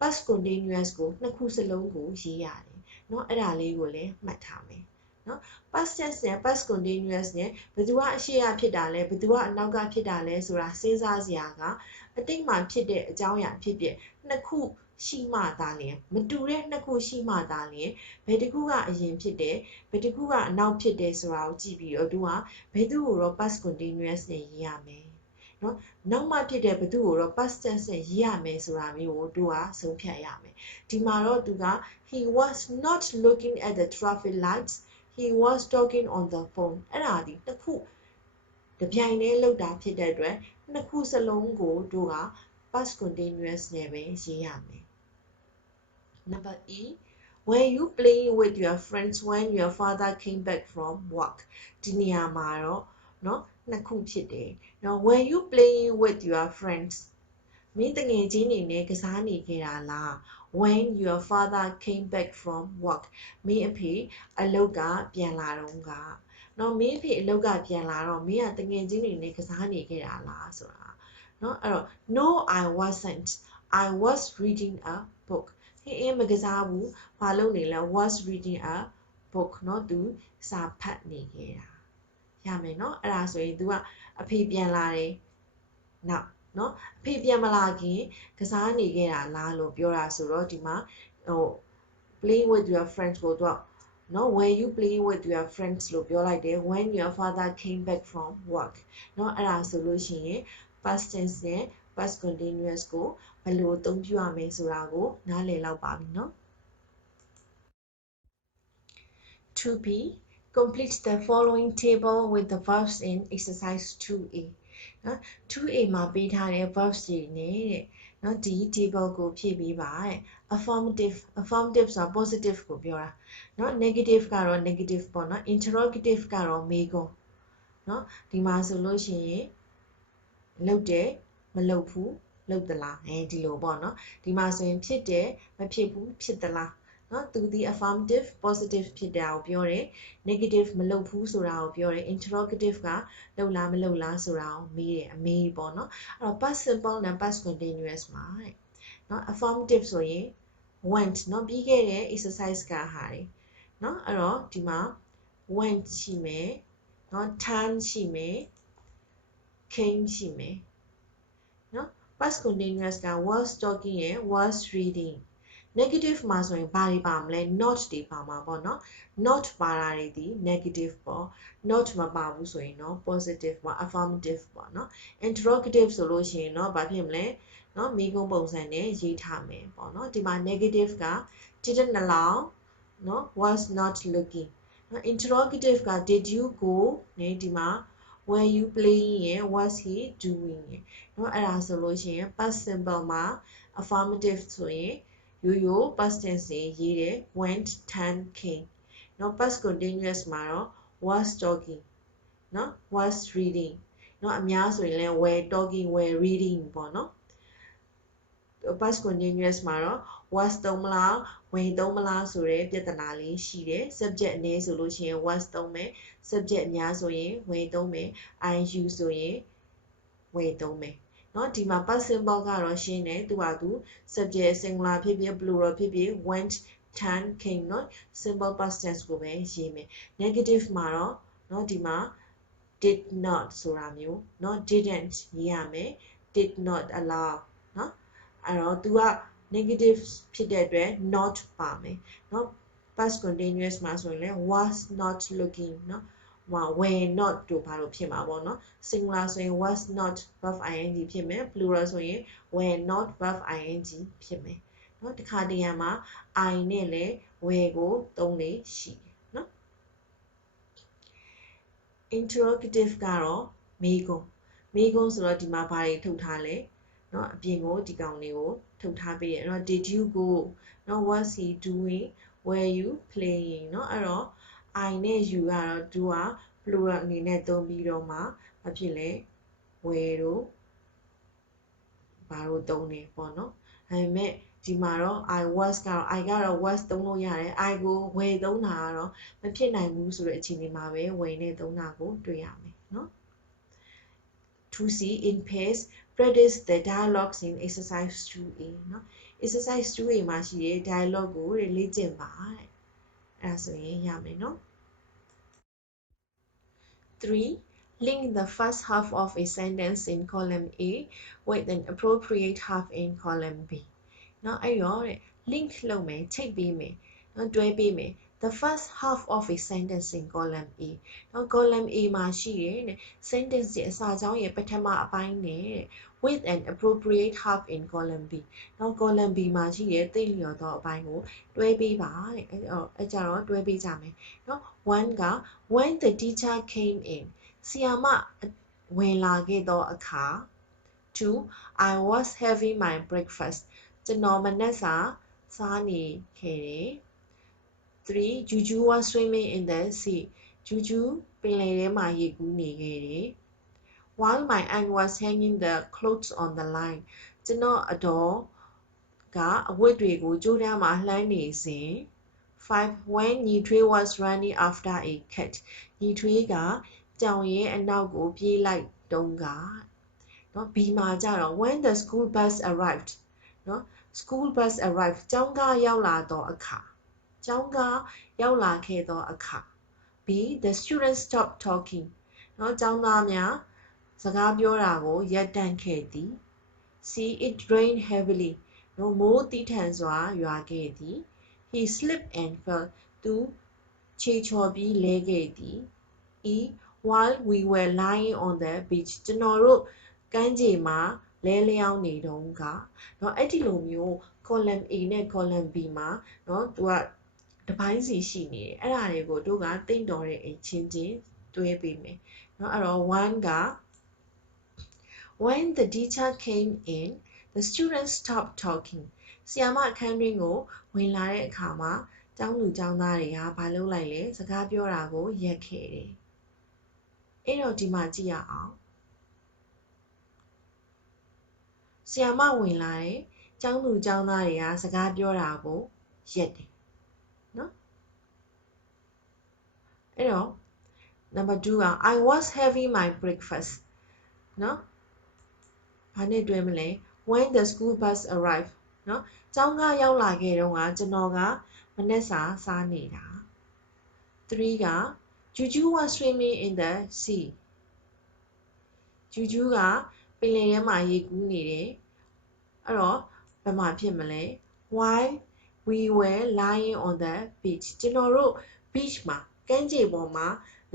past continuous ကိုနှစ်ခုစလုံးကိုရေးရတယ်เนาะအဲ့ဒါလေးကိုလည်းမှတ်ထားမယ်เนาะ past tense နဲ့ past continuous နဲ့ဘယ်သူကအရှိကဖြစ်တာလဲဘယ်သူကအနောက်ကဖြစ်တာလဲဆိုတာစဉ်းစားစရာကအတိတ်မှာဖြစ်တဲ့အကြောင်းအရာဖြစ်ဖြစ်နှစ်ခုရှိမှသာလျှင်မတူတဲ့နှစ်ခုရှိမှသာလျှင်ဘယ်တစ်ခုကအရင်ဖြစ်တယ်ဘယ်တစ်ခုကအနောက်ဖြစ်တယ်ဆိုတာကိုကြည့်ပြီးတော့သူကဘယ်သူကိုတော့ past continuous နဲ့ရေးရမယ်เนาะနောက်မှဖြစ်တဲ့ဘယ်သူကိုတော့ past tense နဲ့ရေးရမယ်ဆိုတာမျိုးကိုသူကဆုံးဖြတ်ရမယ်ဒီမှာတော့သူက he was not looking at the traffic lights he was talking on the phone အဲ့ဒါဒီတစ်ခုတပြိုင်တည်းလောက်တာဖြစ်တဲ့အတွက်နှစ်ခုစလုံးကိုတို့က past continuous နဲ့ပဲရေးရမယ် Number E were you playing with your friends when your father came back from work ဒီနေရာမှာတော့เนาะနှစ်ခုဖြစ်တယ်เนาะ were you playing with your friends မင်းတငယ်ချင်းတွေနဲ့ကစားနေခဲ့တာလား when your father came back from work မင်းအဖေအလုပ်ကပြန်လာတော့ကเนาะမင်းအဖေအလုပ်ကပြန်လာတော့မင်းကတငယ်ချင်းတွေနဲ့ကစားနေခဲ့တာလားဆိုတာเนาะအဲ့တော့ no I wasn't I was reading a book ဟင်းမကစားဘူးဘာလုပ်နေလဲ was reading a book เนาะသူစာဖတ်နေခဲ့တာရမယ်เนาะအဲ့ဒါဆိုရင် तू ကအဖေပြန်လာတယ်နောက်เนาะအဖေပြန်မလာခင်ကစားနေခဲ့တာလားလို့ပြောတာဆိုတော့ဒီမှာဟို playing with your friends ကိုတော့ no when you playing with your friends လို့ပြောလိုက်တယ် when your father came back from work เนาะအဲ့ဒါဆိုလို့ရှိရင် past tense နဲ့ past continuous ကိုဘယ်လိုအသုံးပြုရမလဲဆိုတာကိုနားလည်လောက်ပါပြီเนาะ 2b complete the following table with the verbs in exercise 2a เนาะ 2a မှာပေးထားတဲ့ verbs တွေနဲ့တဲ့เนาะဒီ table ကိုဖြည့်ပေးပါတဲ့ affirmative ဆိုတာ positive ကိုပြောတာเนาะ negative ကတော့ negative ပေါ့เนาะ interrogative ကတော့မေးခွန်းเนาะဒီမှာဆိုလို့ရှိရင်လုပ်တယ်မလုပ်ဘူးလုပ်သလားဒီလိုပေါ့เนาะဒီမှာဆိုရင်ဖြစ်တယ်မဖြစ်ဘူးဖြစ်သလားเนาะသူဒီ affirmative positive ဖြစ်တာကိုပြောတယ် negative မလုပ်ဘူးဆိုတာကိုပြောတယ် interrogative ကလုပ်လားမလုပ်လားဆိုတာကိုမေးတယ်အမေးပေါ့เนาะအဲ့တော့ past simple နဲ့ past continuous မှာတဲ့เนาะ affirmative ဆိုရင် went เนาะပြီးခဲ့တဲ့ exercise ကဟာတယ်เนาะအဲ့တော့ဒီမှာ went ရှိမယ်เนาะ turn ရှိမယ် came ရှိမယ်เนาะ past continuous က was talking ရယ် was reading negative မှာဆိုရင်ဘာတွေပါမလဲ not တွေပါမှာပေါ့เนาะ not ပါတာတွေဒီ negative ပေါ့ not မပါဘူးဆိုရင်เนาะ positive ပေါ့ affirmative ပေါ့เนาะ interrogative ဆိုလို့ရှိရင်เนาะဘာဖြစ်မလဲเนาะမေးခွန်းပုံစံနဲ့ရေးထားမယ်ပေါ့เนาะဒီမှာ negative က didn't allow เนาะ was not looking เนาะ interrogative က did you go ねဒီမှာ were you playing ရယ် was he doing ရယ်เนาะအဲ့ဒါဆိုလို့ရှိရင် past simple မှာ affirmative ဆိုရင်ရိုးရိုး past tense တွေရေးတယ် went turned came เนาะ past continuous မှာတော့ was talking เนาะ was reading เนาะအများဆိုရင်လည်း were talking were reading ပေါ့เนาะ past continuous မှာတော့ was သုံးမလား were သုံးမလားဆိုတဲ့ပြဿနာလေးရှိတယ် subject အနည်းဆိုလို့ရှိရင် was သုံးမယ် subject အများဆိုရင် were သုံးမယ် IU ဆိုရင် were သုံးမယ်เนาะဒီမှာ past simple ကတော့ရှင်းတယ်သူကသူ subject singular ဖြစ်ဖြစ် plural ဖြစ်ဖြစ် went turn came เนาะ simple past tense ကိုပဲရေးမယ် negative မှာတော့เนาะဒီမှာ did not ဆိုတာမျိုးเนาะ didn't ရေးရမယ် did not allow เนาะအဲ့တော့သူက negative ဖြစ်တဲ့အတွက် not ပါမယ်เนาะ past continuous မှာဆိုရင်လည်း was not looking เนาะwere not တို့ဘာလို့ဖြစ်မှာပေါ့เนาะ singular ဆိုရင် was not verb ing ဖြစ်မယ် plural ဆိုရင် were not verb ing ဖြစ်မယ်เนาะတခါတရံမှာ I နဲ့လည်း were ကိုသုံးလေရှိတယ်เนาะ interrogative ကတော့မေးခွန်းဆိုတော့ဒီမှာဘာတွေထုတ်ထားလဲเนาะအပြင်ကိုဒီကောင်တွေကိုထုတ်ထားပေးတယ်เนาะ did you go เนาะ was he doing were you playing เนาะအဲ့တော့ I နဲ့ you ကတော့သူက plural အနေနဲ့သုံးပြီးတော့မှဘာဖြစ်လဲ were တို့ဘာလို့သုံးနေပေါ့เนาะဒါပေမဲ့ဒီမှာတော့ I was ကတော့ I ကတော့ was သုံးလို့ရတယ် I ကို were သုံးတာကတော့မဖြစ်နိုင်ဘူးဆိုတဲ့အခြေအနေမှာပဲ were နဲ့သုံးတာကိုတွေ့ရမယ်เนาะ 2C in pace practice the dialogues in exercise 2A เนาะ exercise 2A မှာရှိတဲ့ dialogue ကိုလေ့ကျင့်ပါတဲ့အဲ့ဒါဆိုရင်ရမယ်เนาะ 3. Link the first half of a sentence in column A with an appropriate half in column B เนาะအဲ့တော့ link လုပ်မယ်ချိတ်ပေးမယ်เนาะတွဲပေးမယ် the first half of a sentence in column A เนาะ column A မှာရှိတယ်တဲ့ sentence ရဲ့အစကြောင်းရဲ့ပထမအပိုင်းနဲ့ with an appropriate half in column B เนาะ column B မှာရှိတဲ့သိလျော်သောအပိုင်းကိုတွဲပေးပါတဲ့အဲ့ကြတော့တွဲပေးကြမယ်เนาะ 1 က when the teacher came in ဆီယာမဝင်လာခဲ့သောအခါ 2. I was having my breakfast ကျွန်တော်မနက်စာစားနေခဲ့တယ် 3. Juju was swimming in the sea. Juju ပင်လယ်ထဲမှာရေကူးနေခဲ့တယ် While my aunt was hanging the clothes on the line. ကျွန်တော်အတော်ကအဝတ်တွေကိုကြိုးတန်းမှာလှမ်းနေစဉ် 5. When ညီထွေး was running after a cat. ညီထွေးကကြောင်ရဲ့အနောက်ကိုပြေးလိုက်တုန်းက နော် B မှာကြတော့ when the school bus arrived နော် school bus arrived ကျောင်းကားရောက်လာသောအခါကျောင်းကားရောက်လာခဲ့သောအခါ B the students stopped talking နော်ကျောင်းသားများစကားပြောတာကိုရပ်တန့်ခဲ့သည် C it rained heavily နော်မိုးသည်းထန်စွာရွာခဲ့သည် He slipped and fell သူခြေချော်ပြီးလဲခဲ့သည် E while we were lying on the beach ကျွန်တော်တို့ကမ်းခြေမှာလဲလျောင်းနေတုန်းကเนาะအဲ့ဒီလိုမျိုး column A နဲ့ column B မှာเนาะသူကတပိုင်းစီရှိနေတယ်အဲ့ဒါတွေကိုတို့ကသိမ့်တော်တဲ့အချင်းချင်းတွဲပေးမယ်เนาะအဲ့တော့ one က when the teacher came in the students stopped talking ဆရာမအခန်းတွင်းကိုဝင်လာတဲ့အခါမှာကျောင်းသူကျောင်းသားတွေကဘာလုပ်လိုက်လဲစကားပြောတာကိုရပ်ခဲ့တယ်အဲ့တော့ဒီမှာကြည့်ရအောင်ဆရာမဝင်လာတယ်ကျောင်းသူကျောင်းသားတွေကစကားပြောတာကိုရပ်တယ်နော်အဲ့တော့ number 2က I was having my breakfast နော်ဘာနဲ့တွဲမလဲ when the school bus arrived နော်ကျောင်းကားရောက်လာခဲ့တော့ကကျွန်တော်ကမနက်စာစားနေတာ3က Juju was swimming in the sea Juju ကပင်လယ်ထဲမှာရေကူးနေတယ်အဲ့တော့ဘယ်မှာဖြစ်မလဲ why we were lying on the beach ကျွန်တော်တို့ beach မှာကမ်းခြေပေါ်မှာ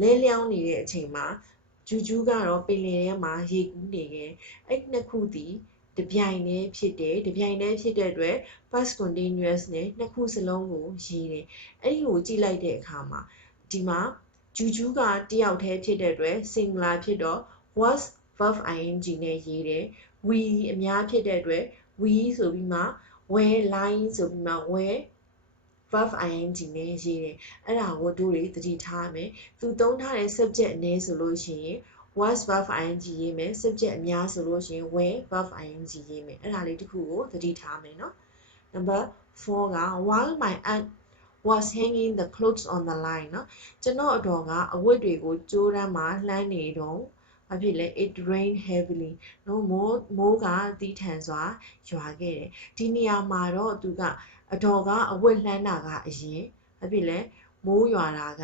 လဲလျောင်းနေတဲ့အချိန်မှာဂျူဂျူးကတော့ပင်လယ်ထဲမှာရေကူးနေခဲ့အဲ့နှစ်ခုတည်းတပြိုင်တည်းဖြစ်တယ်တပြိုင်တည်းဖြစ်တဲ့အတွက် past continuous နဲ့နှစ်ခုစလုံးကိုရေးတယ်အဲ့ဒီကိုကြည့်လိုက်တဲ့အခါမှာဒီမှာဂျူဂျူးကတယောက်တည်းဖြစ်တဲ့အတွက် singular ဖြစ်တော့ was verb ing နဲ့ရေးတယ် we အများဖြစ်တဲ့အတွက် we ဆိုပြီးမှ were lying ဆိုပြီးမှ were verb ing နဲ့ရေးတယ်အဲ့ဒါကိုတို့တွေသတိထားမယ်သူသုံးထားတဲ့ subject အနည်းဆိုလို့ရှိရင် was verb ing ရေးမယ် subject အများဆိုလို့ရှိရင် were verb ing ရေးမယ်အဲ့ဒါလေးတစ်ခုကိုသတိထားမယ်နော် number 4က while my aunt was hanging the clothes on the line เนาะကျွန်တော်အတော်ကအဝတ်တွေကိုကြိုးတန်းမှာလှမ်းနေတော့ဘာဖြစ်လဲ it rained heavily เนาะမိုးကသည်းထန်စွာရွာခဲ့တယ်ဒီနေရာမှာတော့သူကအတော်ကအဝတ်လှမ်းတာကအရင်ဘာဖြစ်လဲမိုးရွာတာက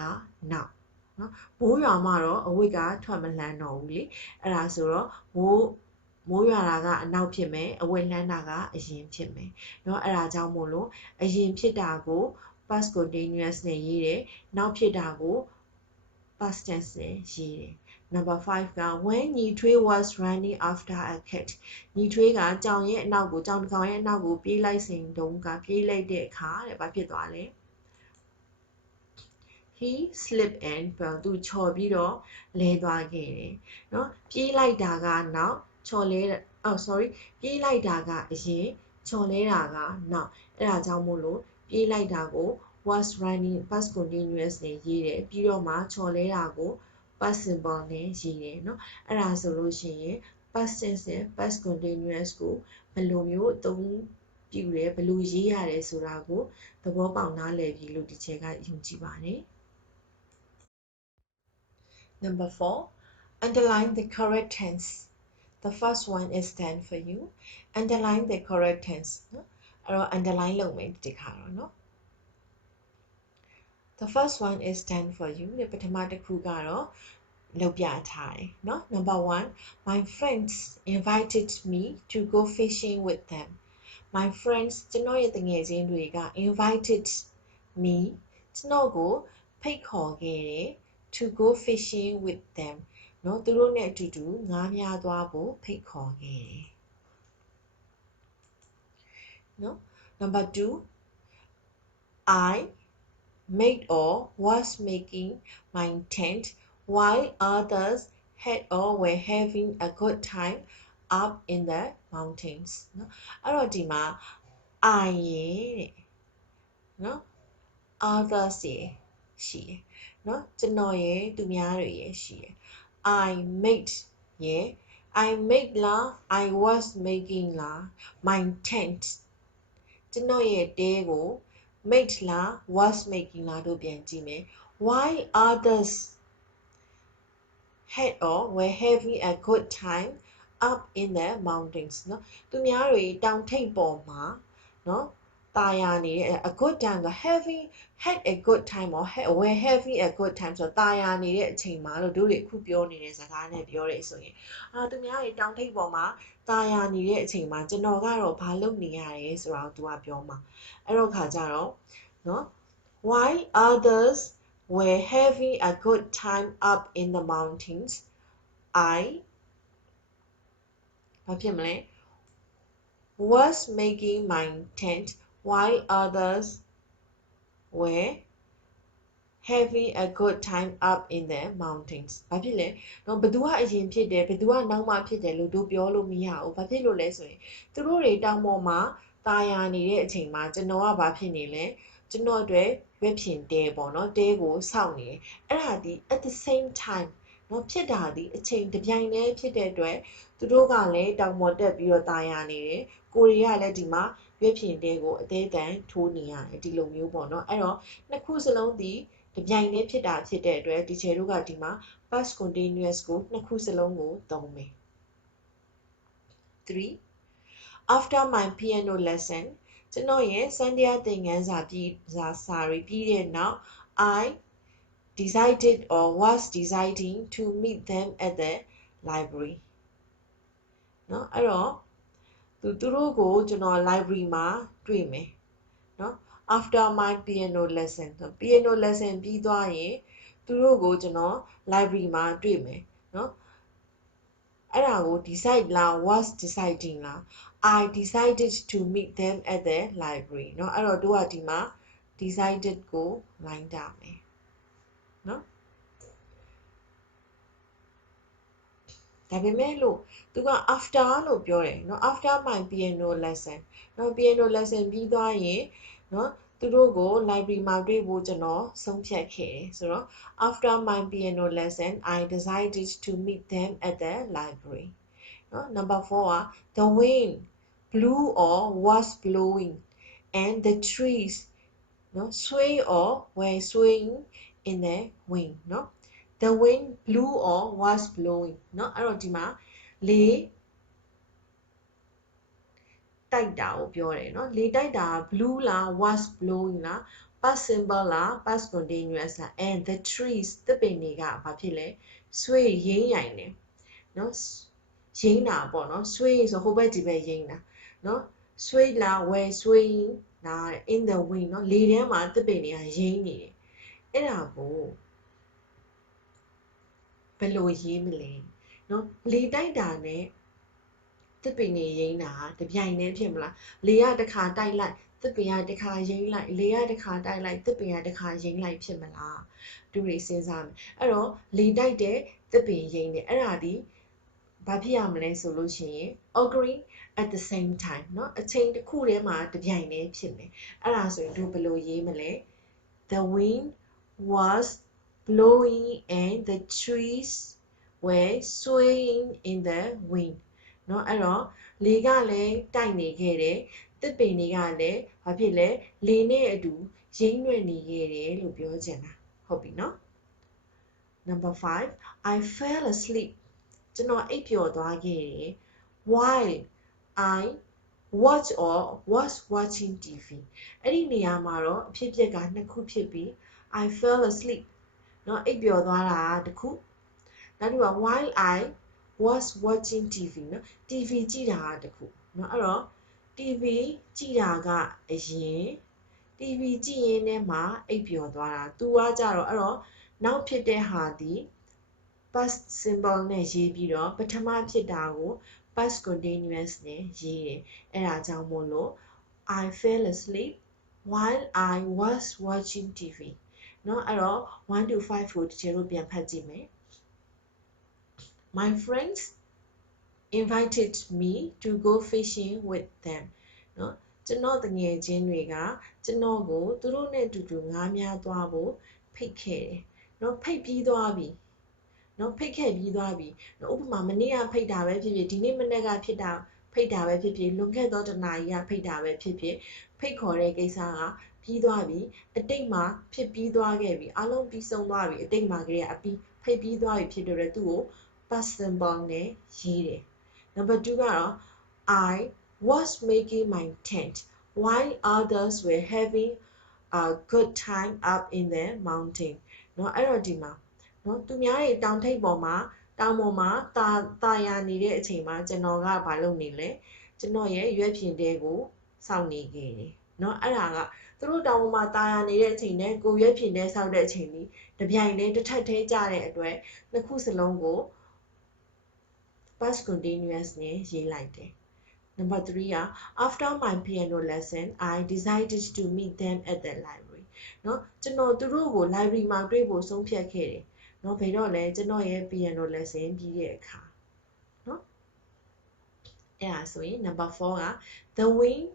နောက်เนาะမိုးရွာမှတော့အဝတ်ကထွက်မလှမ်းတော့ဘူးလေအဲ့ဒါဆိုတော့မိုးရွာတာကအနောက်ဖြစ်မယ်အဝတ်လှမ်းတာကအရင်ဖြစ်မယ်เนาะအဲ့ဒါကြောင့်မို့လို့အရင်ဖြစ်တာကို past continuous နဲ့ရေးတယ်နောက်ဖြစ်တာကို past tense နဲ့ရေးတယ် number 5က when ညီထွေး was running after a cat ညီထွေးကကြောင်တစ်ကောင်ရဲ့အနောက်ကိုပြေးလိုက်စဉ်တုန်းကပြေးလိုက်တဲ့အခါတဲ့ဘာဖြစ်သွားလဲ he slipped and fell သူချော်ပြီးတော့လဲသွားခဲ့တယ်เนาะပြေးလိုက်တာကနောက်ချော်လဲပြေးလိုက်တာကအရင်ချော်လဲတာကနောက်အဲ့ဒါကြောင့်မို့လို့ပြေးလိုက်တာကို was running past continuous နဲ့ရေးတယ်ပြီးတော့မှချော်လဲတာကို past simple နဲ့ရေးတယ်เนาะအဲ့ဒါဆိုလို့ရှိရင် past tense နဲ့ past continuous ကိုဘယ်လိုမျိုးအသုံးပြုလဲဘယ်လိုရေးရတယ်ဆိုတာကိုသဘောပေါက်နားလည်ပြီလို့ဒီချက်ကယုံကြည်ပါတယ် Number 4 underline the correct tense the first one is stand for you underline the correct tense เนาะအဲ့တော့ underline လုပ်မယ်ဒီခါတော့เนาะ the first one is stand for you တဲ့ပထမတစ်ခုကတော့လုပ်ပြထားတယ်เนาะ number 1 my friends invited me to go fishing with them my friends ကျွန်တော်ရဲ့တငယ်ချင်းတွေက invited me ကျွန်တော်ကိုဖိတ်ခေါ်ခဲ့တယ် to go fishing with them เนาะသူတို့နဲ့အတူတူငါးများသွားဖို့ဖိတ်ခေါ်ခဲ့တယ်เนาะ number 2 I made or was making my tent while others had or were having a good time up in the mountains เนาะအဲ့တော့ဒီမှာ I ရဲ့တဲ့เนาะ others ရှိတယ်เนาะကျွန်တော်ရဲ့သူများတွေရဲ့ရှိတယ် I made ရဲ့ I made လား I was making လား my tent ကျွန်တော်ရဲ့တဲကို made လား was making လားတို့ပြန်ကြည့်မယ် why others had or were having a good time up in the mountains เนาะသူများတွေတောင်ထိပ်ပေါ်မှာเนาะตายာနေတဲ့ a good time ဆို having had a good time or were having a good time ဆိုตายာနေတဲ့အချိန်မှာလို့တို့တွေအခုပြောနေတဲ့စကားနဲ့ပြောရဲဆိုရင်သူများတွေတောင်ထိပ်ပေါ်မှာตายာနေတဲ့အချိန်မှာကျွန်တော်ကတော့ဘာလုပ်နေရလဲဆိုတာကိုသူကပြောမှာအဲ့တော့ခါကြတော့เนาะ why others were having a good time up in the mountains I ဘာဖြစ်မလဲ was making my tent while others were having a good time up in the mountains ဘာဖြစ်လဲတော့ဘသူကအရင်ဖြစ်တယ်ဘသူကနောက်မှဖြစ်တယ်လို့တို့ပြောလို့မရဘူးဘာဖြစ်လို့လဲဆိုရင်သူတို့တွေတောင်ပေါ်မှာตายာနေတဲ့အချိန်မှာကျွန်တော်ကဘာဖြစ်နေလဲကျွန်တော်အတွက်ရွက်ဖြင်တဲပေါ့နော်တဲကိုစောင့်နေတယ်အဲ့ဒါဒီ at the same time နော်ဖြစ်တာဒီအချိန်တစ်ပြိုင်တည်းဖြစ်တဲ့အတွက်သူတို့ကလည်းတောင်ပေါ်တက်ပြီးတော့ตายာနေတယ်ကိုရီးယားလည်းဒီမှာရွက်ဖြင်တဲကိုအသေးတန်ထိုးနေရတယ်ဒီလိုမျိုးပေါ့နော်အဲ့တော့နှစ်ခုစလုံးဒီတစ်ပြိုင်တည်းဖြစ်တာဖြစ်တဲ့အတွက်ဒီချေတို့ကဒီမှာ past continuous ကိုနှစ်ခုစလုံးကိုသုံးမယ်3 after my piano lesson ကျွန်တော်ရဲ့စန္ဒယာသင်ခန်းစာပြီးစာရီပြီးတဲ့နောက် I decided or was deciding to meet them at the library เนาะအဲ့တော့သူတို့ကိုကျွန်တော် library မှာတွေ့မယ်เนาะ after my piano lesson piano lesson ပြီးသွားရင်သူတို့ကိုကျွန်တော် library မှာတွေ့မယ်เนาะအဲ့ဒါကို decide လား was deciding လား I decided to meet them at the library เนาะအဲ့တော့တို့ကဒီမှာ decided ကို line တာမယ်เนาะဒါပေမဲ့လို့သူက after လို့ပြောတယ်เนาะ after my piano lesson เนาะ piano lesson ပြီးသွားရင်เนาะသူတို့ကို library မှာတွေ့ဖို့ကျွန်တော်ဆုံးဖြတ်ခဲ့တယ်ဆိုတော့ after my piano lesson I decided to meet them at the library เนาะ number 4 อ่ะ the wind blew or was blowing and the trees เนาะ sway or were swaying in the wind เนาะthe wind blew or was blowing เนาะအဲ့တော့ဒီမှာလေတိုက်တာကိုပြောတယ်เนาะလေတိုက်တာ blew လား was blowing လား past simple လား past continuous လား and the trees သစ်ပင်တွေကဘာဖြစ်လဲ sway ရိမ့်ရိုင်တယ်เนาะရိမ့်တာပေါ့เนาะ sway ဆိုဟိုဘက်ဒီဘက်ရိမ့်တာเนาะ sway လား were swaying ဒါ in the wind เนาะလေထဲမှာသစ်ပင်တွေကရိမ့်နေတယ်အဲ့ဒါကိုဘယ်လိုရေးမလဲเนาะလေတိုက်တာနဲ့သစ်ပင်တွေရိမ့်တာတပြိုင်တည်းဖြစ်မလားလေကတစ်ခါတိုက်လိုက်သစ်ပင်ကတစ်ခါရိမ့်လိုက်လေကတစ်ခါတိုက်လိုက်သစ်ပင်ကတစ်ခါရိမ့်လိုက်ဖြစ်မလားသူတွေစဉ်းစားမယ်အဲ့တော့လေတိုက်တဲ့သစ်ပင်ရိမ့်တယ်အဲ့ဒါဒီဘာဖြစ်ရမလဲဆိုလို့ရှိရင် occurring at the same time เนาะအချိန်တစ်ခုတည်းမှာတပြိုင်တည်းဖြစ်မယ်အဲ့ဒါဆိုရင်တို့ဘယ်လိုရေးမလဲ the wind was blowing and the trees were swaying in the wind เนาะအဲ့တော့လေကလည်းတိုက်နေခဲ့တယ်သစ်ပင်တွေကလည်းဘာဖြစ်လဲလေနဲ့အတူရိမ့်ရွက်နေခဲ့တယ်လို့ပြောချင်တာဟုတ်ပြီเนาะ number 5 I fell asleep ကျွန်တော်အိပ်ပျော်သွားခဲ့တယ် while I watch or was watching TV အဲ့ဒီနေရာမှာတော့အဖြစ်အပျက်ကနှစ်ခုဖြစ်ပြီး I fell asleep เนาะအိပ်ပျော်သွားတာတစ်ခုနောက်တစ်ခုက while I was watching TV เนาะ TV ကြည့်တာတစ်ခုเนาะအဲ့တော့ TV ကြည့်တာကအရင် TV ကြည့်ရင်းနဲ့မှအိပ်ပျော်သွားတာသူကကြတော့အဲ့တော့နောက်ဖြစ်တဲ့ဟာဒီ past simple နဲ့ရေးပြီးတော့ပထမဖြစ်တာကို past continuous နဲ့ရေးတယ်အဲ့ဒါကြောင့်မို့လို့ I fell asleep while I was watching TV เนาะအဲ့တော့1 to 5ကိုတချို့ပြန်ဖတ်ကြည့်မယ် My friends invited me to go fishing with them เนาะ ကျွန်တော်တငယ်ချင်းတွေကကျွန်တော်ကိုသူတို့နဲ့အတူတူငားများသွားဖို့ဖိတ်ခဲ့တယ်။နော်ဖိတ်ပြီးသွားပြီ။နော်ဖိတ်ခဲ့ပြီးသွားပြီ။နော်ဥပမာမနေ့ကဖိတ်တာပဲဖြစ်ဖြစ်ဒီနေ့မနေ့ကဖြစ်တာဖိတ်တာပဲဖြစ်ဖြစ်လွန်ခဲ့သောတစ်နာရီကဖိတ်တာပဲဖြစ်ဖြစ်ဖိတ်ခေါ်တဲ့ကိစ္စကပြီးသွားပြီအတိတ်မှာဖြစ်ပြီးသွားခဲ့ပြီအလုံးပြီးဆုံးသွားပြီအတိတ်မှာကလေးကအပြီးဖိတ်ပြီးသွားပြီဖြစ်တဲ့သူ့ကို past simple နဲ့ရေးတယ်။ Number 2ကတော့ I was making my tent while others were having a good time up in the mountain เนาะအဲ့တော့ဒီမှာเนาะသူများတွေတောင်ထိပ်ပေါ်မှာတောင်ပေါ်မှာတာယာနေတဲ့အချိန်မှာကျွန်တော်ကဘာလုပ်နေလဲကျွန်တော်ရဲ့ရွက်ဖြင်တဲကိုစောင့်နေခဲ့တယ်เนาะအဲ့ဒါကသူတို့တောင်ပေါ်မှာတာယာနေတဲ့အချိန်နဲ့ကိုရွက်ဖြင်တဲစောင့်တဲ့အချိန်ဒီတပြိုင်တည်းတစ်ထပ်တည်းကြတဲ့အတွက်နှစ်ခုစလုံးကို past continuous နဲ့ရေးလိုက်တယ်Number 3 after my piano lesson I decided to meet them at the library เนาะကျွန်တော်သူတို့ကို library မှာတွေ့ဖို့ဆုံးဖြတ်ခဲ့တယ်เนาะဘယ်တော့လဲကျွန်တော်ရဲ့ piano lesson ပြီးတဲ့အခါเนาะအဲ့ဒါဆိုရင် Number 4 the wind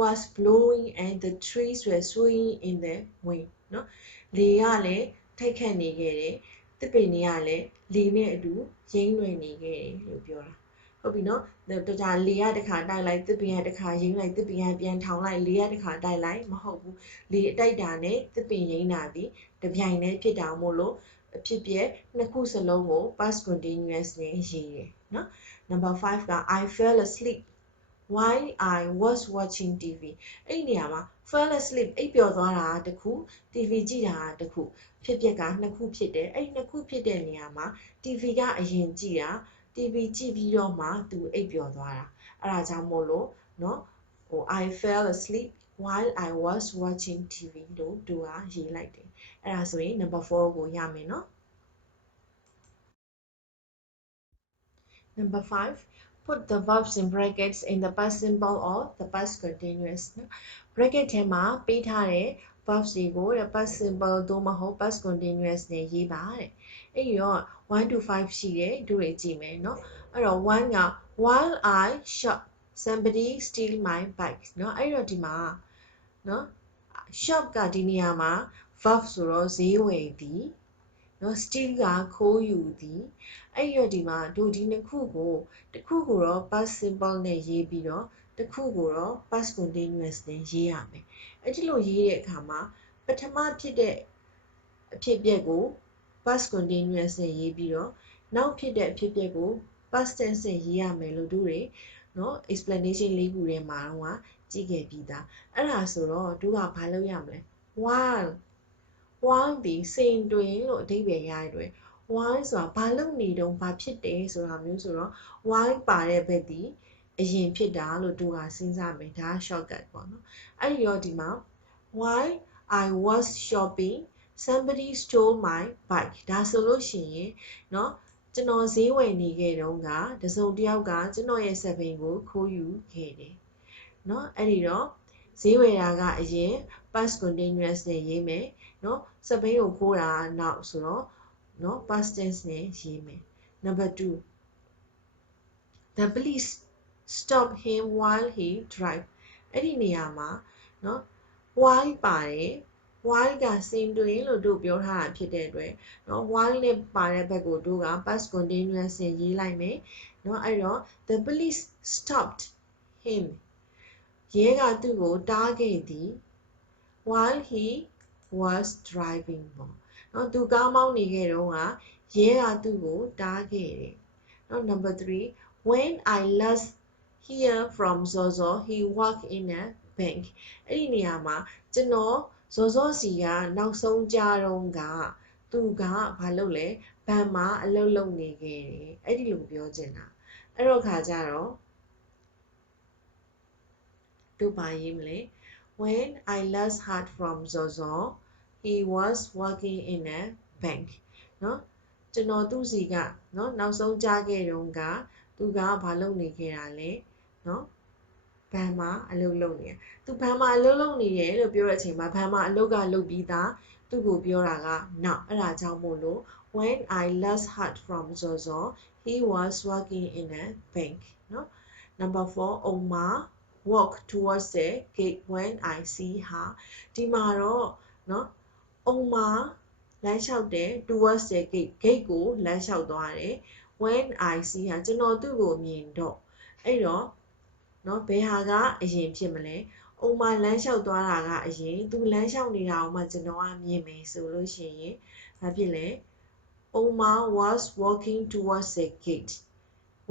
was blowing and the trees were swaying in the wind เนาะလေကလည်းထိတ်ခတ်နေခဲ့တယ်သစ်ပင်တွေကလည်းလေနဲ့အတူရင်းလွယ်နေခဲ့တယ်လို့ပြောတာဟုတ်ပြီနော်တော်ကြာလေကတစ်ခါတိုက်လိုက်သစ်ပင်ကတစ်ခါရင်းလိုက်သစ်ပင်ကပြန်ထောင်လိုက်လေကတစ်ခါတိုက်လိုက်မဟုတ်ဘူးလေအတိုက်တာနဲ့သစ်ပင်ရင်းတာဒီတပြိုင်တည်းဖြစ်တာမို့လို့အဖြစ်ပြက်နှစ်ခုစလုံးကို past continuous နဲ့ရေးတယ်နော် Number 5 I fell asleep while I was watching TV အဲ့နေရာမှာ fell asleep အိပ်ပျော်သွားတာတခု TV ကြည့်တာတခုဖြစ်ပျက်ကနှစ်ခုဖြစ်တယ်အဲ့နှစ်ခုဖြစ်တဲ့နေရာမှာ TV ကအရင်ကြည့်တာ TV ကြည့်ပြီးတော့မှသူအိပ်ပျော်သွားတာအဲ့ဒါကြောင့်မို့လို့เนาะI fell asleep while I was watching TV လို့သူကရေးလိုက်တယ်အဲ့ဒါဆိုရင် number 4ကိုရမယ်เนาะ Number 5 put the verbs in brackets in the past simple or the past continuous เนาะ bracket ထဲမှာပေးထားတဲ့ verbs တွေကို past simple သို့မဟုတ် past continuous နဲ့ရေးပါတဲ့အဲ့ဒီတော့1 to 5ရှိတယ်တို့တွေကြည့်မယ်เนาะအဲ့တော့1က while I shop somebody steal my bike เนาะအဲ့တော့ဒီမှာเนาะ shop ကဒီနေရာမှာ verb ဆိုတော့ဈေးဝယ်သည်เนาะ steal ကခိုးယူသည်အဲ့တော့ဒီမှာတို့ဒီနှစ်ခုကိုတစ်ခုကိုတော့ past simple နဲ့ရေးပြီးတော့တစ်ခုကိုတော့ past continuous နဲ့ရေးရမယ်အဲ့ဒီလိုရေးတဲ့အခါမှာပထမဖြစ်တဲ့အဖြစ်အပျက်ကို past continuous နဲ့ရေးပြီးတော့နောက်ဖြစ်တဲ့အဖြစ်အပျက်ကို past tense နဲ့ရေးရမယ်လို့တို့တွေเนาะ explanation လေးခုထဲမှာတော့ကြည့်ခဲ့ပြီးသားအဲ့ဒါဆိုတော့တို့ကဘာလုပ်ရမလဲ while ဒီစိန်တွင်လို့အဓိပ္ပာယ်ရတဲ့အတွက် while ဆိုတာဘာလုပ်နေတုန်းဘာဖြစ်တယ်ဆိုတာမျိုးဆိုတော့ while ပါတဲ့ဘက်ဒီအရင်ဖြစ်တာလို့တို့ကစဉ်းစားမယ်ဒါက shortcut ပေါ့နော်အဲ့ဒီတော့ဒီမှာ while I was shopping somebody stole my bike ဒါဆိုလို့ရှိရင်เนาะကျွန်တော်ဈေးဝယ်နေခဲ့တုန်းကတစုံတစ်ယောက်ကကျွန်တော်ရဲ့စက်ဘီးကိုခိုးယူခဲ့တယ်เนาะအဲ့ဒီတော့ဈေးဝယ်တာကအရင် past continuous နဲ့ရေးမယ်เนาะစက်ဘီးကိုခိုးတာနောက်ဆိုတော့เนาะ past tense နဲ့ရေးမယ် Number 2 The police stopped him while he drive အဲ့ဒီနေရာမှာเนาะ while ပါတယ် while ကစဉ်တွင်လို့တို့ပြောထားတာဖြစ်တဲ့အတွက်เนาะ while နဲ့ပါတဲ့ဘက်ကိုတို့က past continuous နဲ့ရေးလိုက်မယ်เนาะအဲ့တော့ the police stopped him ရဲကသူ့ကိုတားခဲ့သည် while he was driving ပေါ့เนาะသူကားမောင်းနေခဲ့တော့ရဲကသူ့ကိုတားခဲ့တယ်เนาะ Number 3 when I last hear from Zozo he worked in a bank အဲ့ဒီနေရာမှာကျွန်တော်ဇော်ဇောစီကနောက်ဆုံးကြားတော့ကသူကဘာလုပ်လဲဘဏ်မှာအလုပ်လုပ်နေခဲ့တယ်အဲ့ဒီလိုပြောချင်တာအဲ့တော့ခါကြတော့တို့ပါရေးမလဲ when I last heard from Zozo he was working in a bank เนาะကျွန်တော်သူ့စီကเนาะနောက်ဆုံးကြားခဲ့တုန်းကသူကဘာလုပ်နေခဲ့တာလဲเนาะဘဏ်မှာအလုပ်လုပ်နေတယ်သူဘဏ်မှာအလုပ်လုပ်နေတယ်လို့ပြောတဲ့အချိန်မှာဘဏ်မှာအလုပ်ကလုပ်ပြီးသားသူ့ကိုပြောတာကနောက်အဲ့ဒါကြောင့်မို့လို့ when I last heard from Zozo he was working in a bank เนาะ Number 4 Oma walk towards the gate when I see her ဒီမှာတော့เนาะအုံမာလမ်းလျှောက်တယ် towards the gate ကိုလမ်းလျှောက်သွားတယ် when I see her ကျွန်တော်သူ့ကိုမြင်တော့အဲ့တော့เนาะဘယ်ဟာကအရင်ဖြစ်မလဲအုံမာလမ်းလျှောက်သွားတာကအရင်သူလမ်းလျှောက်နေတာကိုမှကျွန်တော်ကမြင်မယ်ဆိုလို့ရှိရင်ဘာဖြစ်လဲ Oma was walking towards the gate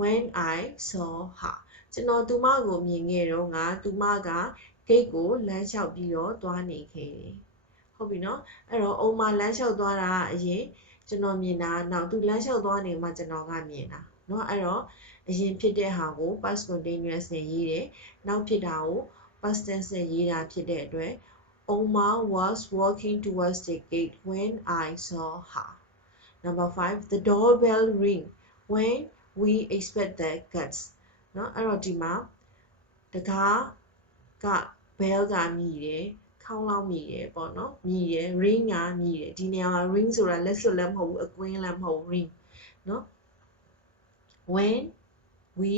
when I saw her ကျွန်တော်သူမကိုမြင်ခဲ့တော့ငါသူမက gate ကိုလမ်းလျှောက်ပြီးတော့သွားနေခဲ့တယ်ဟုတ်ပြီနော်အဲ့တော့ Oma လမ်းလျှောက်သွားတာအရင်ကျွန်တော်မြင်တာနောက်သူလမ်းလျှောက်သွားနေမှကျွန်တော်ကမြင်တာเนาะအဲ့တော့အရင်ဖြစ်တဲ့ဟာကို past continuous နဲ့ရေးတယ်နောက်ဖြစ်တာကို past tense နဲ့ရေးတာဖြစ်တဲ့အတွက် Oma was walking towards the gate when I saw her Number 5 the doorbell ring when we expect the guests เนาะအဲ့တော့ဒီမှာတကားက bell ကမြည်တယ်ခေါင်းလောင်းမြည်တယ်ပေါ့နော်မြည်တယ် ring ကမြည်တယ်ဒီနေရာမှာ ring ဆိုတာလက်စွပ်လည်းမဟုတ်ဘူးအကွင်းလည်းမဟုတ် ring เนาะ when we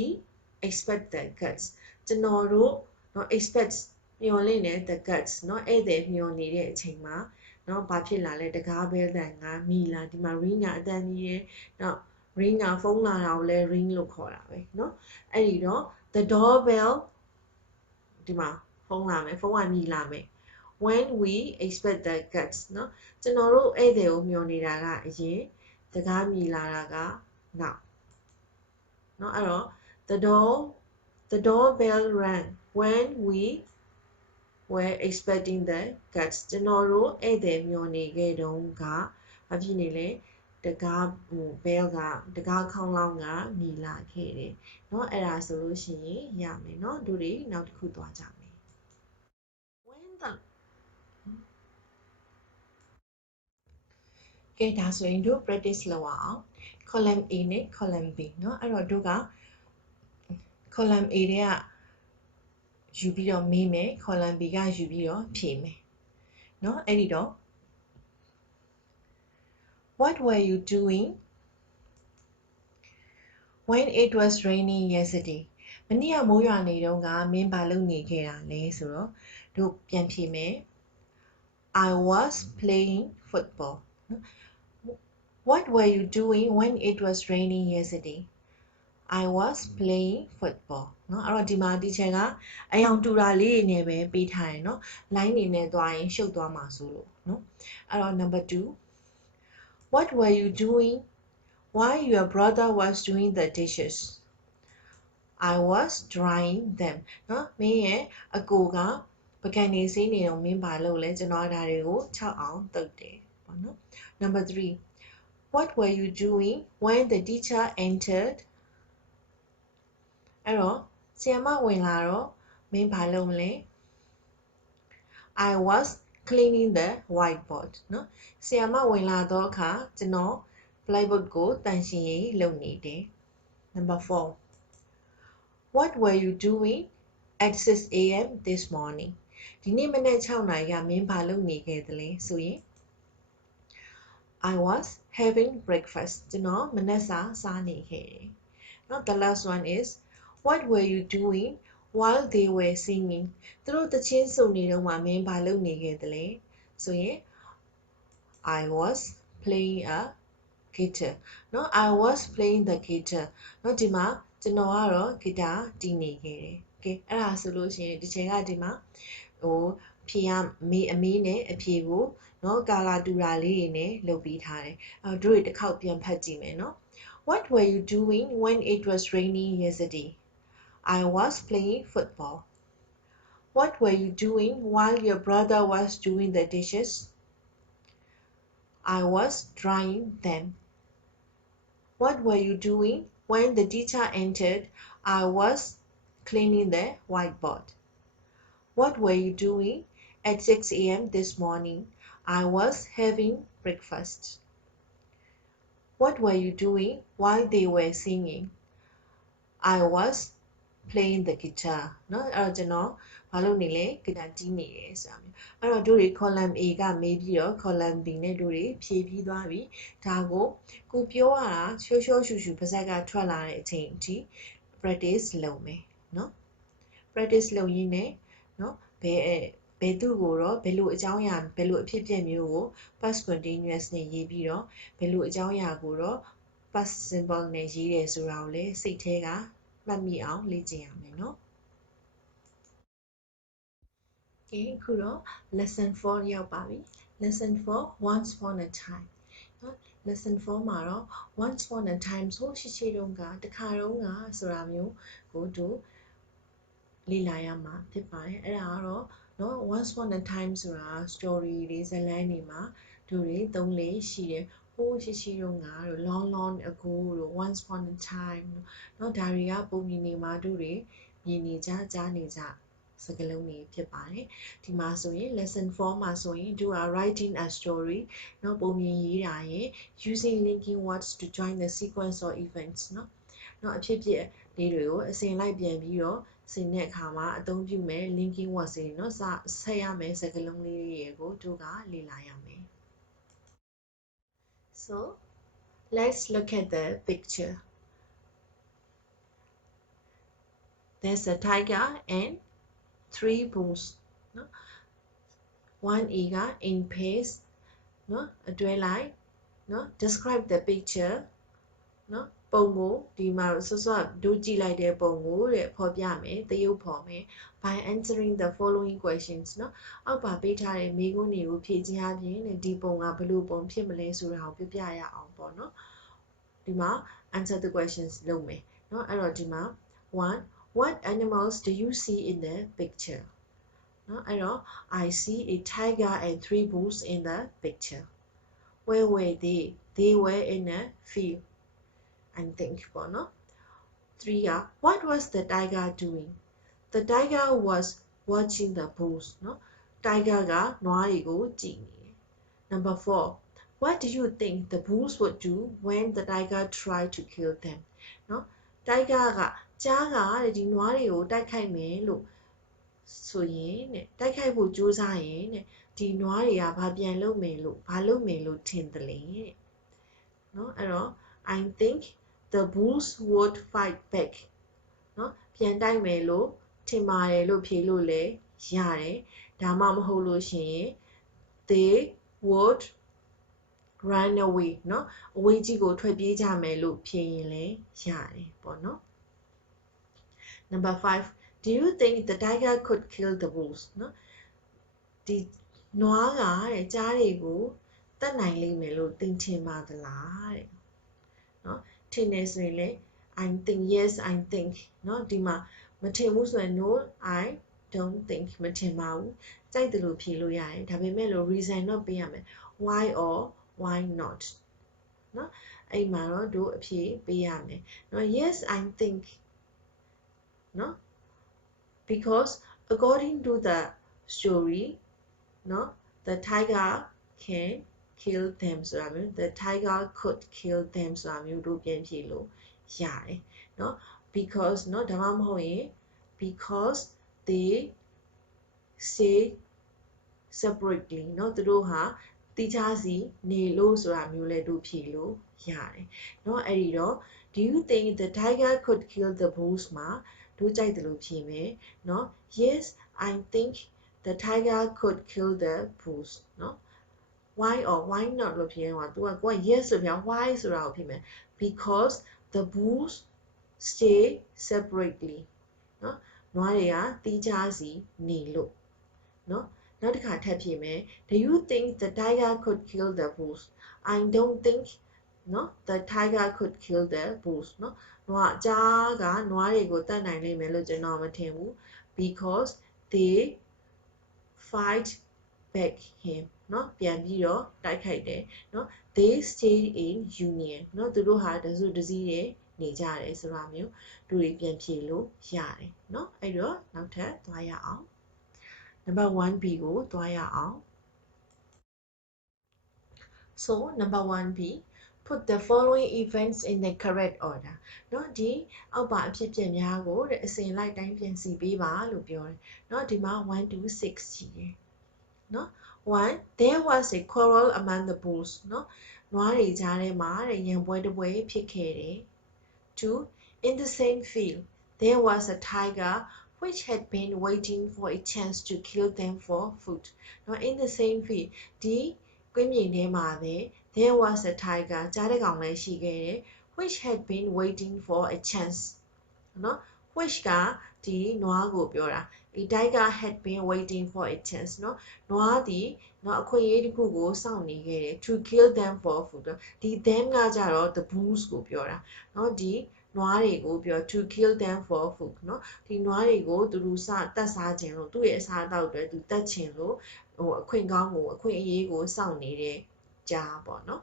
expect the guests ကျွန်တော်တို့เนาะ expect မျှော်လင့်တဲ့ the guests เนาะဧည့်သည်မျှော်နေတဲ့အချိန်မှာเนาะဘာဖြစ်လာလဲတကားဘဲတန်ကမြည်လာဒီမှာ ring ကအတန်မြည်တယ်เนาะ ring ကဖုန်းလာတာကိုလည်း ring လို့ခေါ်တာပဲเนาะအဲ့ဒီတော့ the doorbell ဒီမှာဖုန်းလာမယ်ဖုန်းကမြည်လာမယ် when we expect the guests เนาะကျွန်တော်တို့ဧည့်သည်ကိုမျှော်နေတာကအရင်တကားမြည်လာတာကနောက်เนาะအဲ့တော့ the doorbell rang when we were expecting the guests ကျွန်တော်တို့ဧည့်သည်မျှော်နေခဲ့တုန်းကဘာဖြစ်နေလဲတကားbell ကတကားခေါင်းလောင်းကမြည်လာခဲ့တယ်เนาะအဲ့ဒါဆိုလို့ရှိရင်ရမယ်เนาะတို့တွေနောက်တစ်ခုသွားကြမယ် when the ကဲဒါဆိုရင်တို့ practice လုပ်အောင် column A နဲ့ column B เนาะအဲ့တော့တို့က column A တွေကယူပြီးတော့မေးမယ် column B ကယူပြီးတော့ဖြေမယ်เนาะအဲ့ဒီတော့ What were you doing when it was raining yesterday မနေ့ကမိုးရွာနေတုန်းကမင်းဘာလုပ်နေခဲ့တာလဲဆိုတော့တို့ပြန်ဖြေမယ် I was playing football What were you doing when it was raining yesterday I was playing football เนาะအဲ့တော့ဒီမှာ teacher ကအယောင်တူတာလေးတွေနဲ့ပဲပေးထားတယ်เนาะ line နေနဲ့သွားရင်ရှုပ်သွားမှာဆိုလို့เนาะအဲ့တော့ number 2 What were you doing while your brother was doing the dishes I was drying them เนาะမင်းရဲ့အကိုကပကံနေစင်းနေတော့မင်းဘာလုပ်လဲကျွန်တော်ဒါတွေကို6အောင်တုတ်တယ်ပေါ့နော် number 3 What were you doing when the teacher entered အဲ့တော့ဆရာမဝင်လာတော့မင်းဘာလုပ်မလဲ I was cleaning the whiteboard เนาะဆရာမဝင်လာတော့အခါကျွန်တော် blackboard ကိုတန့်ရှင်းရေးလုပ်နေတယ် number 4 What were you doing at 6 a.m. this morning ဒီနေ့မနက်6နာရီကမင်းဘာလုပ်နေခဲ့သလဲဆိုရင် I was having breakfast ကျွန်တော်မနက်စာစားနေခဲ့တယ်เนาะ the last one is What were you doing while they were singing သူတို့သချင်းဆိုနေတော့မှမင်းဘာလုပ်နေခဲ့သလဲဆိုရင် I was playing a guitar เนาะ I was playing the guitar เนาะဒီမှာကျွန်တော်ကတော့ guitar တီးနေခဲ့တယ်ကဲအဲ့ဒါဆိုလို့ရှိရင်ဒီချိန်ကဒီမှာဟိုဖြေရမေးအမေးနဲ့အဖြေကိုเนาะကာလာတူတာလေးတွေနဲ့လုပ်ပြီးထားတယ်အဲ့တို့တွေတစ်ခေါက်ပြန်ဖတ်ကြည့်မယ်เนาะ What were you doing when it was raining yesterday I was playing football What were you doing while your brother was doing the dishes I was drying them What were you doing when the teacher entered I was cleaning the whiteboard What were you doing at 6 a.m. this morning I was having breakfast What were you doing while they were singing I was playing the guitar เนาะအဲ့တော့ကျွန်တော်ဘာလုပ်နေလဲ guitar တီးနေတယ်ဆိုတာမျိုးအဲ့တော့တို့တွေ column A ကမေးပြီးတော့ column B နဲ့တို့တွေဖြည့်ပြီးသွားပြီဒါကိုပြောရတာရှော့ရှော့ရှူရှူပါဇက်ကထွက်လာတဲ့အချိန်အထိ practice လုပ်မယ်เนาะ practice လုပ်ရင်းနဲ့เนาะဘယ်သူကိုတော့ဘယ်လိုအကြောင်းအရာဘယ်လိုအဖြစ်အပျက်မျိုးကို past continuous နဲ့ရေးပြီးတော့ဘယ်လိုအကြောင်းအရာကိုတော့ past simple နဲ့ရေးတယ်ဆိုတာကိုလည်းစိတ်ထဲကမှတ်မိအောင်လေ့ကျင့်ရမယ်เนาะ Okay အခုတော့ lesson 4 ရောက်ပါပြီ lesson 4 once upon a time เนาะ lesson 4 မှာတော့ once upon a time ဆိုရှိတုန်းကတခါတုန်းကဆိုတာမျိုးကိုတို့လေ့လာရမှာဖြစ်ပါတယ်အဲ့ဒါကတော့เนาะ once upon a time ဆိုတာ story တွေဇာတ်လမ်းတွေမှာတို့တွေသုံးလေရှိတယ်ဟိုးရှိတုန်းကတို့ long ago တို့ once upon a time เนาะဒါတွေကပုံမြင်နေမှာတို့တွေမြင်နေကြကြားနေကြစကားလုံးတွေဖြစ်ပါတယ်ဒီမှာဆိုရင် lesson 4 မှာဆိုရင်တို့ are writing a story เนาะပုံမြင်ရေးတာရယ် using linking words to join the sequence or events เนาะအဖြစ်အပျက်လေးတွေကိုအစဉ်လိုက်ပြန်ပြီးတော့ဆင်တဲ့အခါမှာအသုံးပြုမဲ့ linking words တွေเนาะဆက်ရမယ့်စကားလုံးလေးတွေကိုတို့ကလေ့လာရမယ် So let's look at the picture there's a tiger and 3 bulls เนาะ 1A က in pace เนาะအတွဲလိုက်เนาะ describe the picture เนาะပုံကိုဒီမှာဆော့ဆော့တို့ကြည့်လိုက်တဲ့ပုံကိုတဲ့ဖော်ပြမယ်သရုပ်ဖော်မယ် by answering the following questions เนาะအောက်ပါပေးထားတဲ့မေးခွန်းတွေကိုဖြေခြင်းအပြင်ဒီပုံကဘယ်လိုပုံဖြစ်မလဲဆိုတာကိုပြပြရအောင်ပေါ့เนาะဒီမှာ answer the questions လုပ်မယ်เนาะအဲ့တော့ဒီမှာ 1 what animals do you see in the picture เนาะအဲ့တော့ I see a tiger and 3 bulls in the picture where were they were in a field I think ပေါ့နော် 3 က what was the tiger doing the tiger was watching the bulls နော် tiger ကနွားတွေကိုကြည့်နေတယ် number 4 what do you think the bulls would do when the tiger tried to kill them နော် tiger ကကြားကဒီနွားတွေကိုတိုက်ခိုက်မယ်လို့ဆိုရင်တဲ့တိုက်ခိုက်ဖို့ကြိုးစားရင်တဲ့ဒီနွားတွေကဘာပြန်လုပ်မယ်လို့ထင်တယ်လေတဲ့နော်အဲ့တော့ I think the bulls would fight back เนาะပြန်တိုက်မယ်လို့ထင်ပါတယ်လို့ဖြေလို့လေရတယ်ဒါမှမဟုတ်လို့ရှိရင် they would run away เนาะအဝေးကြီးကိုထွက်ပြေးကြမယ်လို့ဖြေရင်လည်းရတယ်ပေါ့နော် number 5 do you think the tiger could kill the bulls เนาะဒီနွားကတဲ့ကြားတွေကိုတတ်နိုင်လိမ့်မယ်လို့သင်ထင်ပါသလားတဲ့เนาะထင်နေဆိုရင်လေ I think yes I think เนาะဒီမှာမထင်ဘူးဆိုရင် no I don't think မထင်ပါဘူးကြိုက်တယ်လို့ဖြေလို့ရတယ်ဒါပေမဲ့လို့ reason တော့ပေးရမယ် why or why not เนาะအဲ့မှာတော့တို့အဖြေပေးရမယ်เนาะ yes I think เนาะ because according to the story เนาะ the tiger can kill them ဆိုတာမျိုး the tiger could kill them ဆိုတာမျိုးတို့ပြန်ဖြေလို့ရတယ်เนาะ because เนาะဒါမှမဟုတ်ရင် because they stay separately เนาะသူတို့ဟာတိကျစီနေလို့ဆိုတာမျိုးလည်းတို့ဖြေလို့ရတယ်เนาะအဲ့ဒီတော့ do you think the tiger could kill the bulls မှာတို့ကြိုက်တယ်လို့ဖြေမယ်เนาะ yes I think the tiger could kill the bulls เนาะ why or why not လို့ဖြေရင်ကသူကကိုက yes ဆိုပြ why ဆိုတာကိုဖြေမယ် because the bulls stay separately เนาะနွားတွေကတီးခြားစီနေလို့เนาะနောက်တစ်ခါထပ်ဖြေမယ် do you think the tiger could kill the bulls I don't think เนาะ the tiger could kill the bulls เนาะနွားကြားကနွားတွေကိုတတ်နိုင်လိမ့်မယ်လို့ကျွန်တော်မထင်ဘူး because they fight back him เนาะပြန်ပြီးတော့တိုက်ခိုက်တယ်เนาะ they stayed in union เนาะသူတို့ဟာတစုတစည်းတွေနေကြတယ်ဆိုတာမျိုးသူတွေပြန်ဖြေလို့ရတယ်เนาะအဲ့တော့နောက်ထပ်သွားရအောင် number 1b ကိုသွားရအောင် so number 1b put the following events in the correct order เนาะဒီအောက်ပါအဖြစ်အပျက်များကိုတဲ့အစဉ်လိုက်တိုင်းပြန်စီပေးပါလို့ပြောတယ်เนาะဒီမှာ1 2 6ရှိတယ်เนาะ 1 there was a quarrel among the bulls เนาะနွားတွေကြားထဲမှာတဲ့ရန်ပွဲတစ်ပွဲဖြစ်ခဲ့တယ် 2 in the same field there was a tiger which had been waiting for a chance to kill them for food နော် in the same field ဒီကွင်းပြင်ထဲမှာပဲ there was a tiger ကြားတစ်ကောင်လည်းရှိခဲ့တယ် which had been waiting for a chance နော် which ကဒီနွားကိုပြောတာဒီ tiger had been waiting for a chance နော်နွားသည်နော်အခွင့်အရေးတစ်ခုကိုစောင့်နေခဲ့တယ် to kill them for food ဒီ them ကကြတော့ the bulls ကိုပြောတာနော်ဒီနွားတွေကိုပြော to kill them for food နော်ဒီနွားတွေကိုသူတို့တတ်စားခြင်းလို့သူ့ရဲ့အစားအသောက်တွေသူတတ်ခြင်းလို့အခွင့်ကောင်းကိုအခွင့်အရေးကိုစောင့်နေတဲ့ကြားပေါ့နော်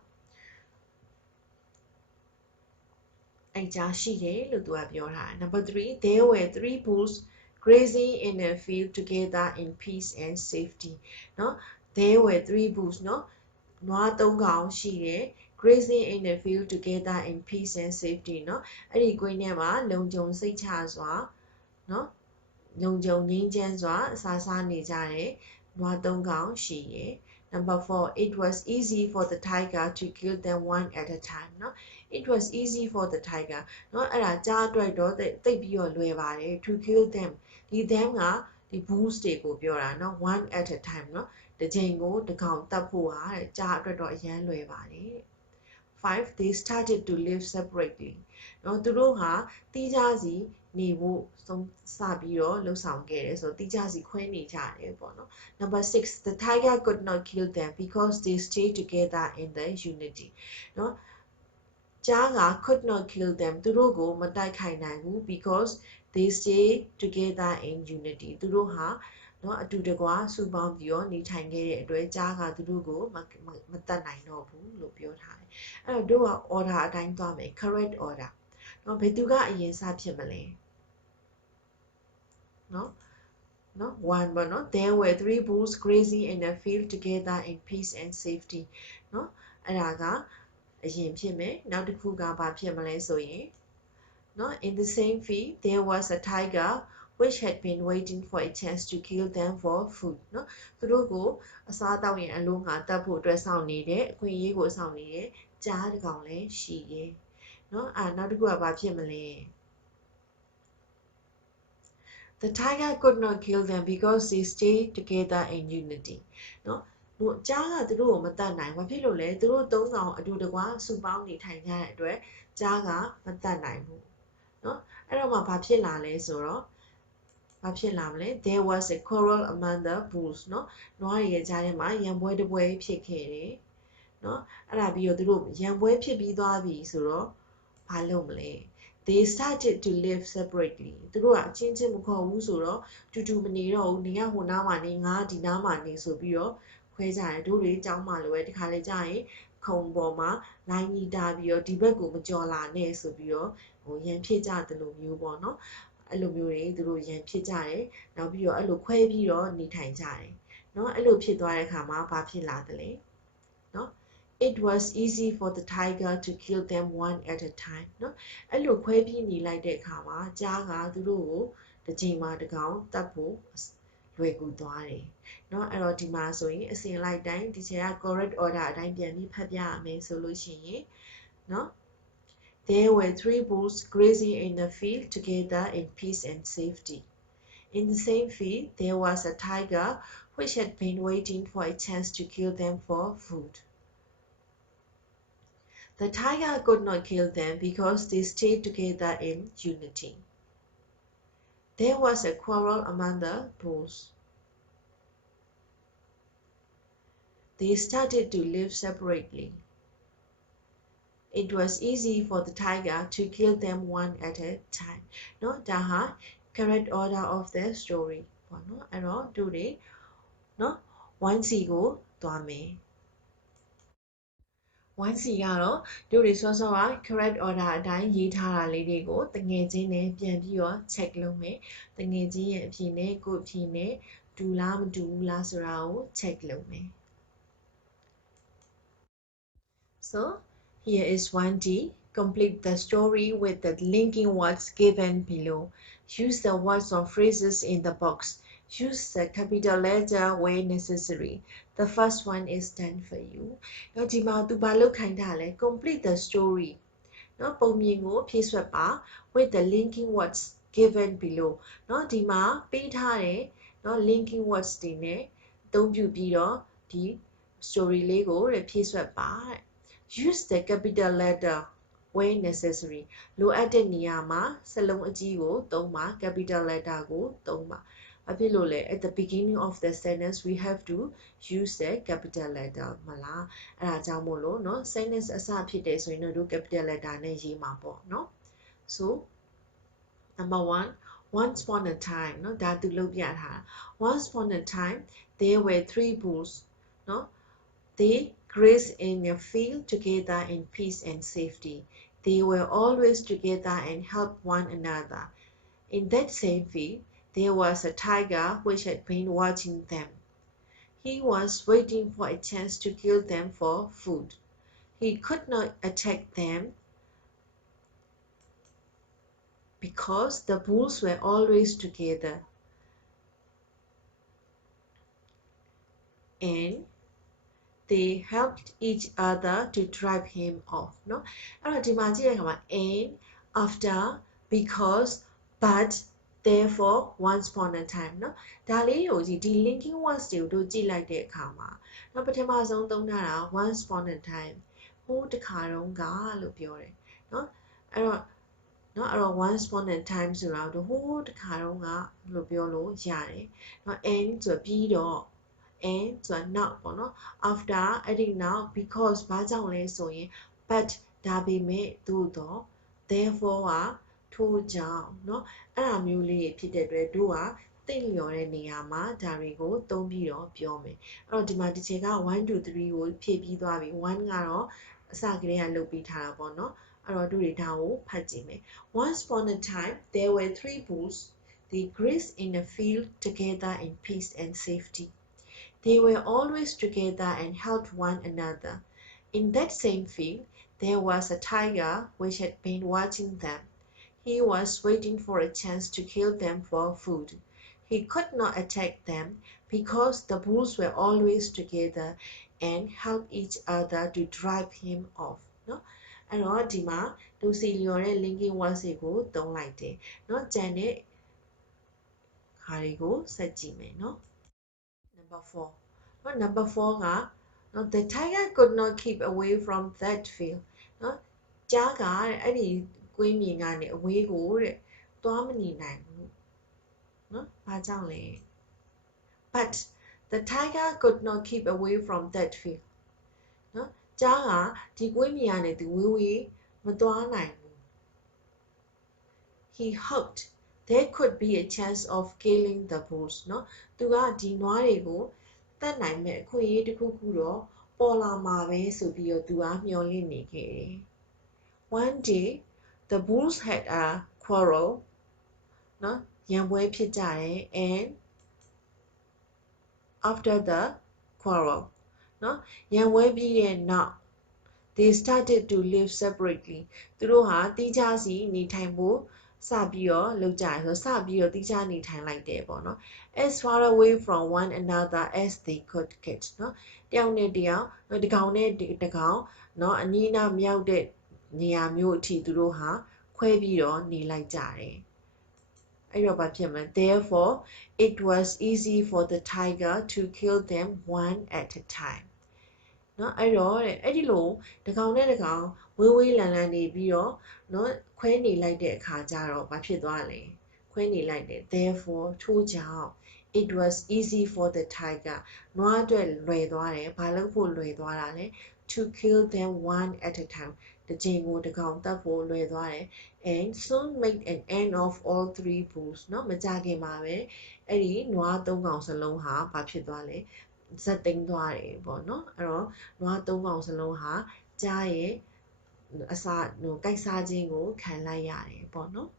အဲ့ကြားရှိတယ်လို့သူကပြောထားတယ် number 3 there were 3 bulls grazing in a field together in peace and safety เนาะ there were 3 bulls เนาะနွား3ကောင်ရှိတယ် grazing in a field together in peace and safety เนาะအဲ့ဒီကွင်းထဲမှာလုံခြုံစိတ်ချစွာเนาะလုံခြုံငြိမ်းချမ်းစွာစားနေကြတယ်နွား3ကောင်ရှိတယ် number 4 it was easy for the tiger to kill them one at a time เนาะ it was easy for the tiger เนาะအဲ့ဒါကြားအတွက်တော့တိတ်ပြီးတော့လွယ်ပါတယ် to kill them ဒီ them ကဒီ bulls တွေကိုပြောတာเนาะ one at a time เนาะတစ်ချိန်ကိုတစ်ကောင်တတ်ဖို့ဟာတဲ့ကြားအတွက်တော့အရန်လွယ်ပါတယ်5 they started to live separately เนาะသူတို့ဟာတီးခြားစီနေဖို့စပြီးတော့လှုပ်ဆောင်ခဲ့တယ်ဆိုတော့တီးခြားစီခွဲနေကြတယ်ပေါ့နော် number 6 the tiger could not kill them because they stayed together in the unity เนาะကြားက could not kill them သူတို့ကိုမတိုက်ခိုက်နိုင်ဘူး because they stay together in unity သူတို့ဟာเนาะအတူတကွစုပေါင်းပြီးတော့နေထိုင်ခဲ့တဲ့အတွက်ကြားကသူတို့ကိုမတတ်နိုင်တော့ဘူးလို့ပြောထားတယ်အဲ့တော့တို့က order အတိုင်းသွားမယ် correct order เนาะဘယ်သူကအရင်စဖြစ်မလဲเนาะ1ပေါ့နော် there were 3 bulls grazing in a field together in peace and safety เนาะအဲ့ဒါကအရင်ဖြစ်မယ်နောက်တစ်ခုကဘာဖြစ်မလဲဆိုရင်เนาะ in the same field there was a tiger which had been waiting for a chance to kill them for food เนาะသူတို့ကိုအစားတောက်ရင်အလုံးငါတတ်ဖို့အတွက်စောင့်နေတယ်အခွင့်အရေးကိုစောင့်နေတယ်ကြားတစ်ကောင်လည်းရှိတယ်เนาะနောက်တစ်ခုကဘာဖြစ်မလဲ The tiger could not kill them because they stayed together in unity เนาะကြားကသူတို့ကိုမတတ်နိုင်ဘာဖြစ်လို့လဲသူတို့သုံးကောင်အတူတကွစုပေါင်းနေထိုင်ကြတဲ့အတွက်ကြားကမတတ်နိုင်ဘူးเนาะအဲ့တော့မှဘာဖြစ်လာလဲဆိုတော့ဘာဖြစ်လာမလဲ There was a quarrel among the bulls เนาะနွားရဲ့ကြားထဲမှာရံပွဲတစ်ပွဲဖြစ်ခဲ့တယ်เนาะအဲ့ဒါပြီးတော့သူတို့ရံပွဲဖြစ်ပြီးသွားပြီဆိုတော့ဘာလုပ်မလဲ they started to live separately သူတို့ကအချင်းချင်းမခေါ်ဘူးဆိုတော့တူတူမနေတော့ဘူးနေကဟိုနားမှာနေငါဒီနားမှာနေဆိုပြီးတော့ခွဲကြတယ်တို့တွေကြောင်းမှလိုပဲဒီခါလေကြာရင်ခုံပေါ်မှာလိုင်းကြီးတာပြီးတော့ဒီဘက်ကိုမကြော်လာနဲ့ဆိုပြီးတော့ဟိုရန်ဖြစ်ကြတယ်လို့မျိုးပေါ့နော်အဲ့လိုမျိုးတွေသူတို့ရန်ဖြစ်ကြတယ်နောက်ပြီးတော့အဲ့လိုခွဲပြီးတော့နေထိုင်ကြတယ်เนาะအဲ့လိုဖြစ်သွားတဲ့အခါမှာဘာဖြစ်လာသလဲเนาะIt was easy for the tiger to kill them one at a time เนาะအဲ့လိုခွဲပြီးနေလိုက်တဲ့အခါမှာကြားကသူတို့ကိုတစ်ချိန်မှာတစ်ကောင်တတ်ဖို့လွယ်ကူသွားတယ်เนาะအဲ့တော့ဒီမှာဆိုရင်အစဉ်လိုက်တိုင်းဒီချိန်က correct order အတိုင်းပြန်ပြီးဖတ်ပြရမယ်ဆိုလို့ရှိရင်เนาะ There were 3 bulls grazing in the field together in peace and safety. In the same field, there was a tiger which had been waiting for a chance to kill them for food. The tiger could not kill them because they stayed together in unity. There was a quarrel among the bulls. They started to live separately. It was easy for the tiger to kill them one at a time. เนาะဒါဟာ correct order of the story ပေါ့နော်အဲ့တော့တို့တွေเนาะ 1C ကိုသွားမယ် 1C ကတော့တို့တွေစောစောက correct order အတိုင်းရေးထားတာလေးတွေကိုတငယ်ချင်းနဲ့ပြန်ပြီးတော့ check လုပ်မယ်တငယ်ချင်းရဲ့အဖြေနဲ့ကိုယ့်အဖြေနဲ့တူလားမတူဘူးလားဆိုတာကို check လုပ်မယ် So here is 1D. Complete the story with the linking words given below. Use the words or phrases in the box. Use the capital letter where necessary. The first one is done for you. တော့ဒီမှာသူဘာလုပ်ခိုင်းတာလဲ Complete the story. နော်ပုံမြင်ကိုဖြည့်ဆွတ်ပါ with the linking words given below เนาะဒီမှာပေးထားတဲ့เนาะ linking words တွေနဲ့အသုံးပြုပြီးတော့ဒီ story လေးကိုဖြည့်ဆွတ်ပါတဲ့ use the capital letter when necessary လိုအပ်တဲ့နေရာမှာစလုံးအကြီးကိုသုံးပါ capital letter ကိုသုံးပါဘာဖြစ်လို့လဲ at the beginning of the sentence we have to use the capital letter မလားအဲ့ဒါကြောင့်မို့လို့เนาะ sentence အစဖြစ်တယ်ဆိုရင်တော့ capital letter နဲ့ရေးမှာပေါ့เนาะ so number 1 once upon a time เนาะဒါသူလုပ်ပြထားတာ once upon a time there were three bulls เนาะ they grazed in a field together in peace and safety they were always together and helped one another in that same field there was a tiger which had been watching them he was waiting for a chance to kill them for food he could not attack them because the bulls were always together and they helped each other to drive him off เนาะအဲ့တော့ဒီမှာကြည့်တဲ့အခါမှာ and after because but therefore once upon a time เนาะဒါလေးကိုကြည့်ဒီ linking words တွေကိုတို့ကြည့်လိုက်တဲ့အခါမှာเนาะပထမဆုံးသုံးထားတာ once upon a time ဟိုးတစ်ခါတုန်းကလို့ပြောတယ်เนาะအဲ့တော့ once upon a time ဆိုတာတို့ဟိုးတစ်ခါတုန်းကလို့ပြောလို့ရတယ်เนาะ and ဆိုပြီးတော့ and ဆိုတာနောက်ပေါ့နော် after အဲ့ဒီနောက် because ဘာကြောင့်လဲဆိုရင် but ဒါပေမဲ့သို့တော့ therefore ကထို့ကြောင့်เนาะအဲ့ဒါမျိုးလေးဖြစ်တဲ့အတွက်တို့ကသိလျော်တဲ့နေရာမှာဒါတွေကိုသုံးပြီးတော့ပြောမယ်အဲ့တော့ဒီမှာဒီချိန်က1 2 3ကိုဖြည့်ပြီးသွားပြီ1ကတော့အစကတည်းကလုပ်ပြီးထားတာပေါ့နော်အဲ့တော့တို့တွေဒါကိုဖတ်ကြည့်မယ် once upon a time there were three bulls they grazed in a field together in peace and safety They were always together and helped one another. In that same field, there was a tiger which had been watching them. He was waiting for a chance to kill them for food. He could not attack them because the bulls were always together and helped each other to drive him off. เนาะအဲ့တော့ဒီမှာလူစီလျော်တဲ့ linking words တွေကိုသုံးလိုက်တယ်เนาะကြံတဲ့ခါတွေကိုဆက်ကြည့်မယ်เนาะNumber 4 number 4က the tiger could not keep away from that field เนาะကြားကအဲ့ဒီကွင်းမြင်ကနေအဝေးကိုတဲ့သွားမနေနိုင်ဘူးเนาะဘာကြောင့်လဲ but the tiger could not keep away from that field เนาะကြားကဒီကွင်းမြင်ကနေသူဝေးဝေးမသွားနိုင်ဘူး he hoped there could be a chance of killing the bulls เนาะသူကဒီနွားတွေကိုတတ်နိုင်မဲ့အခွင့်အရေးတစ်ခုခုတော့ပေါ်လာမှာပဲဆိုပြီးတော့သူကမျှော်လင့်နေခဲ့တယ် One day the bulls had a quarrel เนาะရန်ပွဲဖြစ်ကြတယ် and after the quarrel เนาะရန်ပွဲပြီးတဲ့နောက် they started to live separately သူတို့ဟာတိကျစီနေထိုင်ဖို့စပြီးတော့လုပ်ကြတယ်ဆိုတော့စပြီးတော့တိကျနေထိုင်လိုက်တယ်ပေါ့နော် as far away from one another as they could get เนาะတယောက်နဲ့တယောက်တကောင်နဲ့တကောင်เนาะအနီးအနားမြောက်တဲ့နေရာမျိုးအထိသူတို့ဟာခွဲပြီးတော့နေလိုက်ကြတယ်အဲ့တော့ဘာဖြစ်မလဲ therefore it was easy for the tiger to kill them one at a time เนาะအဲ့တော့အဲ့ဒီလိုတကောင်နဲ့တကောင်ဝေးဝေးလန်လန်နေပြီးတော့เนาะခွဲနေလိုက်တဲ့အခါကျတော့ဘာဖြစ်သွားလဲခွဲနေလိုက်တယ် therefore ထို့ကြောင့် it was easy for the tiger နွားအတွက်လွယ်သွားတယ်ဘာလို့ဖို့လွယ်သွားတာလဲ to kill them one at a time တစ်ချိန်ကိုတကောင်တတ်ဖို့လွယ်သွားတယ် and soon made an end of all three bulls เนาะမကြခင်ပါပဲအဲ့ဒီနွားသုံးကောင်စလုံးဟာဘာဖြစ်သွားလဲဇက်သိမ်းသွားတယ်ပေါ့နော်အဲ့တော့နွားသုံးကောင်စလုံးဟာကြားရဲ့အစာကိုက်စားခြင်းကိုခံလိုက်ရတယ်ပေါ့နော်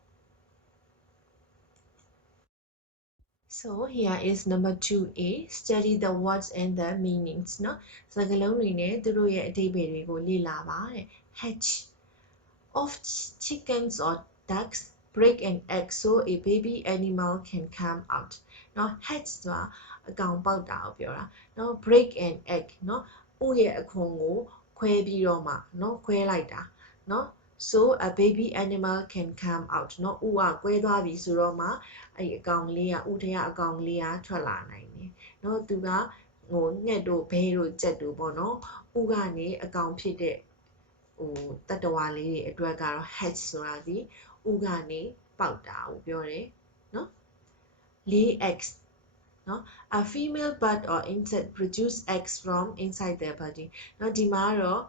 So here is number 2A study the words and the meanings เนาะစကားလုံးတွေနဲ့သူတို့ရဲ့အဓိပ္ပာယ်တွေကိုလေ့လာပါတဲ့ hatch of chickens or ducks break an egg so a baby animal can come out เนาะ hatch ဆိုတာအကောင်ပေါက်တာကိုပြောတာเนาะ break an egg เนาะဥရဲ့အခွံကိုခွဲပြီးတော့မှเนาะခွဲလိုက်တာเนาะ so a baby animal can come out เนาะဥကကွဲသွားပြီဆိုတော့မှအဲ့အကောင်လေးကဥထဲကအကောင်လေးကထွက်လာနိုင်တယ်เนาะသူကဟိုငှက်တို့ဘဲတို့ကြက်တို့ပေါ့เนาะဥကနေအကောင်ဖြစ်တဲ့ဟိုတတ္တဝါလေးတွေအတွက်ကတော့ hatch ဆိုတာဒီဥကနေပေါက်တာကိုပြောတယ်เนาะ lay eggs เนาะ a female bird or insect produce eggs from inside their body เนาะဒီမှာတော့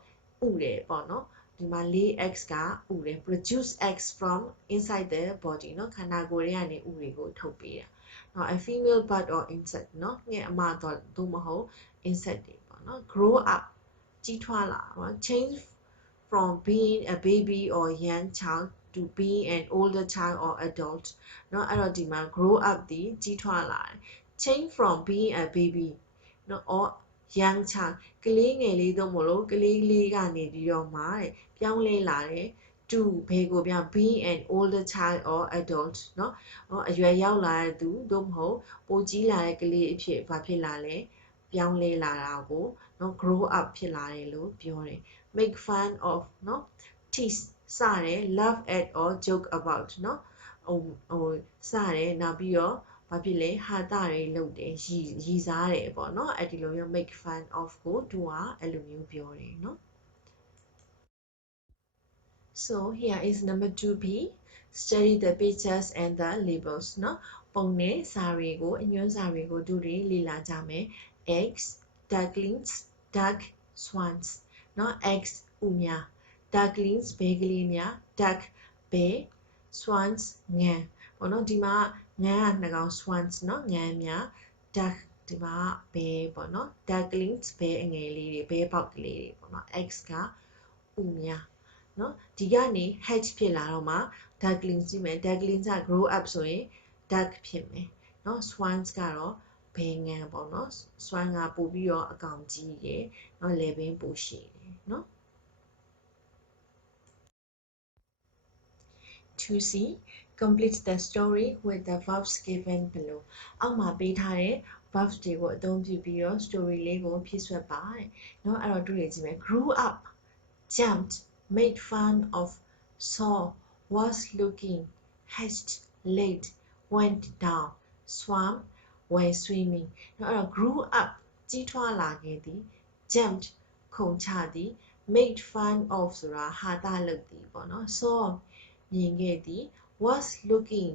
ဥတယ်ပေါ့เนาะဒီမှာ lay eggs ကဥတယ် produce eggs from inside their body เนาะခန္ဓာကိုယ်ထဲကနေဥတွေကိုထုတ်ပေးတာเนาะ a female bird or insect เนาะငှက်အမတော့သို့မဟုတ် insect တွေပေါ့เนาะ grow up ကြီးထွားလာပေါ့ change from being a baby or young child to being an older child or adult เนาะအဲ့တော့ဒီမှာ grow up ဒီကြီးထွားလာတယ် change from being a baby เนาะ or young child ကလေးငယ်လေးတို့မလို့ကလေးလေးကနေပြီးတော့မှပြောင်းလဲလာတယ် to ဘယ်ကိုပြောင်း being an older child or adult เนาะအရွယ်ရောက်လာတဲ့သူတို့မဟုတ်ပိုကြီးလာတဲ့ကလေးအဖြစ်ဘာဖြစ်လာလဲပြောင်းလဲလာတာကိုเนาะ grow up ဖြစ်လာတယ်လို့ပြောတယ် make fun of เนาะ tease စတယ် laugh at or joke about เนาะစတယ်နောက်ပြီးတော့ဘာဖြစ်လဲဟာတာတွေလုပ်တယ်ရီစားတယ်ပေါ့เนาะအဲ့ဒီလိုမျိုး make fun of ကိုသူကအဲ့လိုမျိုးပြောတယ်เนาะ so here is number 2b study the pictures and the labels เนาะပုံနဲ့စာတွေကိုအညွှန်းစာတွေကိုတို့တွေလေ့လာကြမယ် eggs ducklings duck swans เนาะ eggs ဥများ ducklings ဘဲကလေးများ duck ဘဲ swans ငန်းပေါ့နော်ဒီမှာငန်းကနှစ်ကောင် swans เนาะငန်းများ duck ဒီမှာဘဲပေါ့နော် ducklings ဘဲအငယ်လေးတွေဘဲပေါက်ကလေးတွေပေါ့နော် eggs ကဥများเนาะဒီကနေ hatch ဖြစ်လာတော့မှ ducklings ကြည့်မယ် ducklings က grow up ဆိုရင် duck ဖြစ်မယ်เนาะ swans ကတော့ဘဲငန်းပေါ့နော် swan ကပို့ပြီးတော့အကောင်ကြီးရယ်เนาะ level ပိုရှည်တယ်เนาะ 2C complete the story with the verbs given below အောက်မှာပေးထားတဲ့ verbs တွေကိုအသုံးပြုပြီးတော့ story လေးကိုဖြည့်ဆွတ်ပါတဲ့เนาะအဲ့တော့တွေ့ရကြည့်မယ် grew up jumped made fun of saw was looking hatched laid went down swam were swimming เนาะအဲ့တော့ grew up ကြီးထွားလာခဲ့သည် jumped ခုန်ချသည် made fun of ဆိုတာဟာတာလုပ်သည်ပေါ့နော် saw မြင်ခဲ့သည် was looking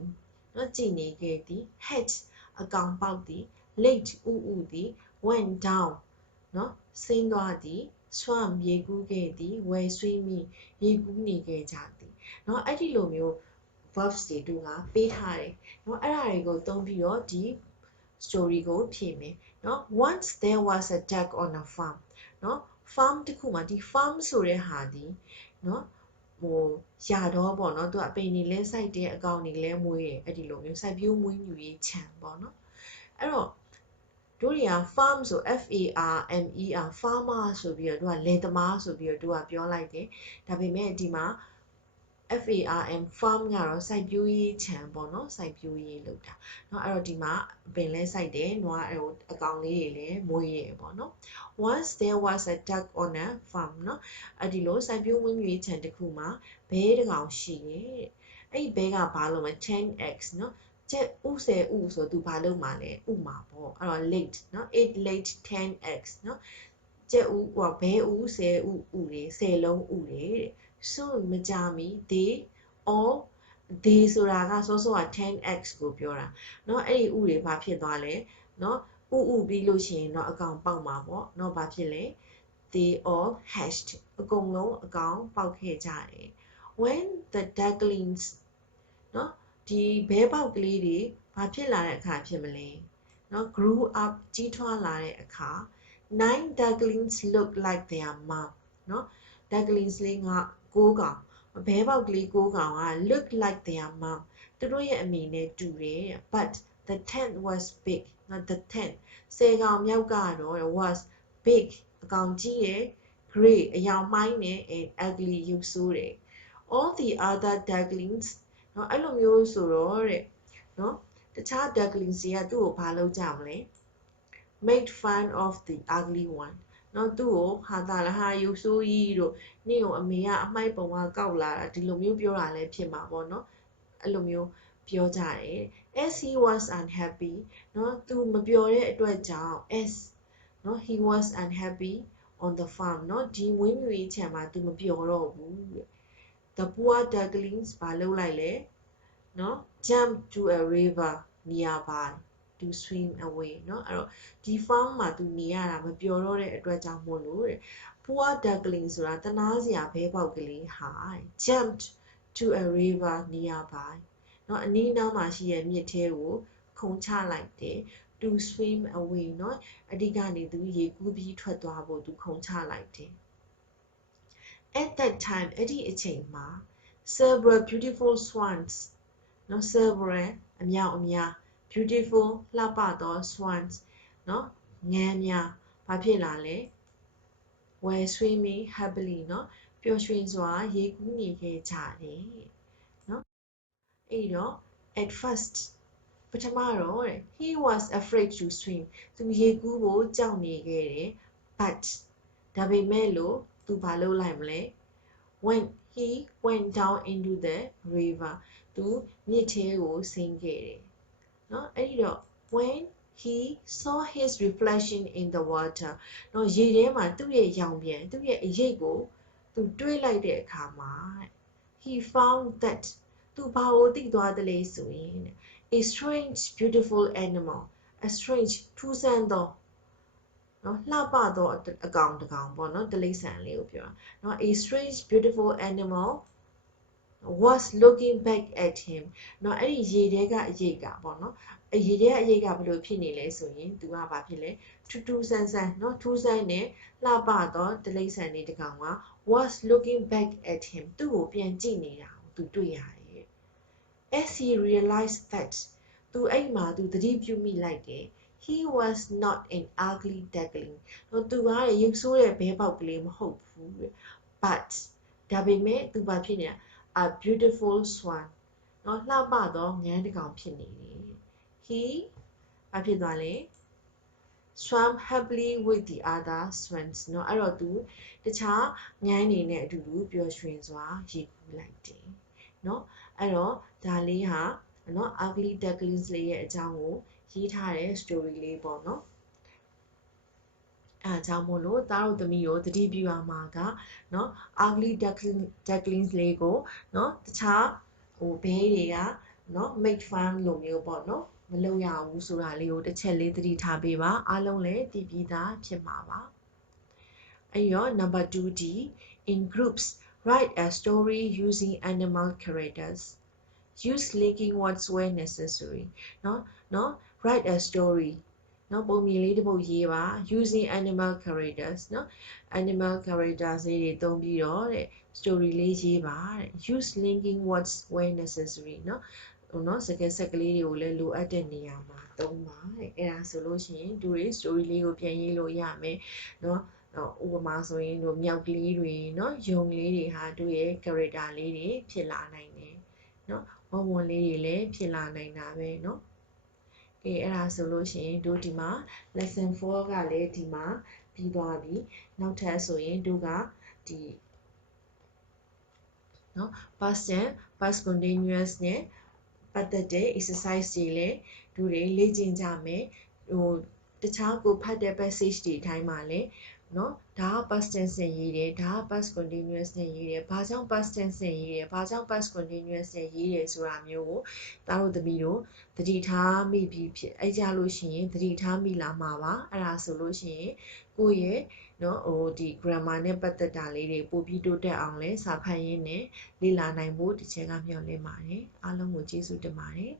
เนาะကြည့်နေခဲ့သည် hatched အကောင်ပေါက်သည် laid ဥသည် went down เนาะဆင်းသွားသည် swam ရေကူးခဲ့သည် were swimming ရေကူးနေခဲ့ကြသည်เนาะအဲ့ဒီလိုမျိုး verbs တွေတို့ကပေးထားတယ်เนาะအဲ့ဒါတွေကိုသုံးပြီးတော့ဒီ story ကိုဖြည့်မယ်เนาะ once there was a duck on a farm เนาะ farm တစ်ခုမှာဒီ farm ဆိုတဲ့ဟာဒီเนาะဟိုရာတော့ပေါ့နော်သူကအပင်တွေလဲစိုက်တယ်အကောင်တွေလဲမွေးတယ်အဲ့ဒီလိုမျိုးစိုက်ပျိုးမွေးမြူရေးခြံပေါ့နော်အဲ့တော့တို့တွေက farm ဆို FARMER farmer ဆိုပြီးတော့တို့ကလယ်သမားဆိုပြီးတော့တို့ကပြောလိုက်တယ်ဒါပေမဲ့ဒီမှာ farm ကတော့စိုက်ပျိုးရေးခြံပေါ့နော်စိုက်ပျိုးရေးလုပ်တာเนาะအဲ့တော့ဒီမှာပင်လဲစိုက်တယ်နွားအကောင်လေးတွေလည်းမွေးရပေါ့နော် once there was a duck on a farm เนาะအဲ့ဒီလိုစိုက်ပျိုးမွေးမြူရေးခြံတစ်ခုမှာဘဲတစ်ကောင်ရှိတယ်အဲ့ဘဲကဘာလို့မလဲ10 eggs เนาะကျက်ဥဆယ်ဥဆိုသူဘာလို့မှလဲဥမှာပေါ့အဲ့တော့ laid เนาะ it laid 10 eggs เนาะကျက်ဥဟိုဘဲဥဆယ်ဥတွေ10လုံးဥတွေတဲ့ soon မကြာမီ they all they ဆိုတာကစောစောက 10x ကိုပြောတာเนาะအဲ့ဒီဥတွေဘာဖြစ်သွားလဲเนาะဥပြီးလို့ရှိရင်တော့အကောင်ပေါက်မှာပေါ့เนาะဘာဖြစ်လဲ they all hatched အကုန်လုံးအကောင်ပေါက်ခဲ့ကြတယ် when the ducklings เนาะဒီဘဲပေါက်ကလေးတွေဘာဖြစ်လာတဲ့အခါဖြစ်မလဲเนาะ grew up ကြီးထွားလာတဲ့အခါ nine ducklings look like their mom เนาะ ducklings လေးက9ကောင်ဘဲပေါက်ကလေး9ကောင်က look like their mom သူတို့ရဲ့အမေနဲ့တူတယ် but the 10th was big not the 10th 10ကောင်မြောက်ကတော့ was big အကောင်ကြီးရယ် grey အယောင်မှိုင်းနဲ့ and ugly ရုပ်ဆိုးတယ် all the other ducklings เนาะအဲ့လိုမျိုးဆိုတော့တဲ့เนาะတခြား ducklings တွေကသူ့ကိုဘာလုပ်ကြမလဲ made fun of the ugly one နော်သူ့ကိုဟာတာလားဟာယူဆိုးကြီးတို့နင့်ကိုအမေကအမိုက်ပုံကကောက်လာတာဒီလိုမျိုးပြောတာလည်းဖြစ်မှာပေါ့နော်အဲ့လိုမျိုးပြောကြတယ် as he was unhappy နော်သူမပျော်တဲ့အတွက်ကြောင့် as နော် he was unhappy on the farm နော်ဒီဝင်းမြူရေးခြံမှာသူမပျော်တော့ဘူး the poor ducklings ဘာလုပ်လိုက်လဲနော် jump to a river nearby to swim away เนาะအဲ့တော့ဒီ farm မှာသူနေရတာမပျော်တော့တဲ့အတွက်ကြောင့်မို့လို့တဲ့ poor duckling ဆိုတာတနာစရာဘဲပေါက်ကလေးဟာ jumped to a river nearby เนาะအနီးနားမှာရှိတဲ့မြစ်ထဲကိုခုန်ချလိုက်တယ် to swim away เนาะအဓိကနေသူရေကူးပြီးထွက်သွားဖို့သူခုန်ချလိုက်တယ် at that time အဲ့ဒီအချိန်မှာ several beautiful swans နော် several အမြောက်အများ beautiful လှပသော swans နော်ငန်းများဘာဖြစ်လာလဲ were swimming happily နော်ပျော်ရွှင်စွာရေကူးနေခဲ့ကြတယ်နော်အဲ့တော့ at first ပထမတော့တဲ့ he was afraid to swim သူရေကူးဖို့ကြောက်နေခဲ့တယ် but ဒါပေမဲ့လို့သူဘာလုပ်လိုက်မလဲ when he went down into the river သူမြစ်ထဲကိုဆင်းခဲ့တယ်နော်အဲ့ဒီတော့ when he saw his reflection in the water နော်ရေထဲမှာသူ့ရဲ့ရောင်ပြန်သူ့ရဲ့အရိပ်ကိုသူတွေးလိုက်တဲ့အခါမှာ he found that သူဘာကိုသိသွားတယ်လဲဆိုရင် a strange beautiful animal a strange ထူးဆန်းသောနော်လှပသောအကောင်တစ်ကောင်ပေါ့နော်တိရစ္ဆာန်လေးကိုပြောတာနော် a strange beautiful animal was looking back at him နော်အဲ့ဒီရေထဲကအရိပ်ကပေါ့နော်အရေထဲကအရိပ်ကဘယ်လိုဖြစ်နေလဲဆိုရင်သူကဘာဖြစ်လဲထူးထူးဆန်းဆန်းနော်ထူးဆန်းနဲ့လှပသောတိရစ္ဆာန်လေးတစ်ကောင်က was looking back at him သူ့ကိုပြန်ကြည့်နေတာကိုသူတွေ့ရတယ် as he realized that သူအဲ့မှာသူသတိပြုမိလိုက်တယ် he was not an ugly duckling နော်သူကရုပ်ဆိုးတဲ့ဘဲပေါက်ကလေးမဟုတ်ဘူး but ဒါပေမဲ့သူဘာဖြစ်နေတာ a beautiful swan နော်လှပသောငန်းတစ်ကောင်ဖြစ်နေတယ် he ဘာဖြစ်သွားလဲ swam happily with the other swans နော်အဲ့တော့သူတခြားငန်းတွေနဲ့အတူတူပျော်ရွှင်စွာရေကူးလိုက်တယ်နော်အဲ့တော့ဒါလေးဟာနော် ugly ducklings လေးရဲ့အကြောင်းကိုရေးထားတဲ့ story လေးပေါ့နော်အဲအကြောင်းမို့လို့သားတို့သမီးတို့သတိပြုရမှာကနော် ugly ducklings လေးကိုနော်တခြားဟိုဘဲတွေကနော် make fun လိုမျိုးပေါ့နော်မလုပ်ရဘူးဆိုတာလေးကိုတစ်ချက်လေးသတိထားပေးပါအားလုံးလည်းသိပြီးသားဖြစ်မှာပါအဲ့တော့ number 2D in groups write a story using animal characters use linking words where necessary နော် write a story နော်ပုံမြင်လေးတစ်ပုဒ်ရေးပါ using animal characters နော် animal characters လေးတွေသုံးပြီးတော့တဲ့ story လေးရေးပါတဲ့ use linking words where necessary နော်စကားဆက်ကလေးတွေကိုလည်းလိုအပ်တဲ့နေရာမှာသုံးပါတဲ့အဲ့ဒါဆိုလို့ရှိရင်သူတွေ story လေးကိုပြန်ရေးလို့ရမယ်နော်ဥပမာဆိုရင်တို့မြောက်ကလေးတွေနော်ယုံလေးတွေဟာသူရဲ့ character လေးတွေဖြစ်လာနိုင်တယ်နော်ဝုံလေးတွေလည်းဖြစ်လာနိုင်တာပဲနော်ကဲအဲ့ဒါဆိုလို့ရှိရင်တို့ဒီမှာ lesson 4ကလည်းဒီမှာပြီးသွားပြီနောက်ထပ်ဆိုရင်တို့ကဒီနော် past tense past continuous နဲ့ပတ်သက်တဲ့ exercise တွေလည်းတို့တွေလေ့ကျင့်ကြမယ်ဟိုတခြားကိုဖတ်တဲ့ passage တွေအတိုင်းမှာလည်းနော်ဒါက past tense နဲ့ရေးတယ်ဒါက past continuous နဲ့ရေးတယ်ဘာကြောင့် past tense နဲ့ရေးတယ်ဘာကြောင့် past continuous နဲ့ရေးတယ်ဆိုတာမျိုးကိုသားတို့သမီးတို့သတိထားမိပြီးဖြစ်အဲ့ကြလို့ရှိရင်သတိထားမိလာမှာပါအဲ့ဒါဆိုလို့ရှိရင်ကိုယ့်ရဲ့နော်ဟိုဒီ grammar နဲ့ပတ်သက်တာလေးတွေပို့ပြီးတိုးတက်အောင်လဲစာဖတ်ရင်းနဲ့လေ့လာနိုင်ဖို့ဒီချက်ကမျှော်လင့်ပါတယ်အားလုံးကိုကျေးဇူးတင်ပါတယ်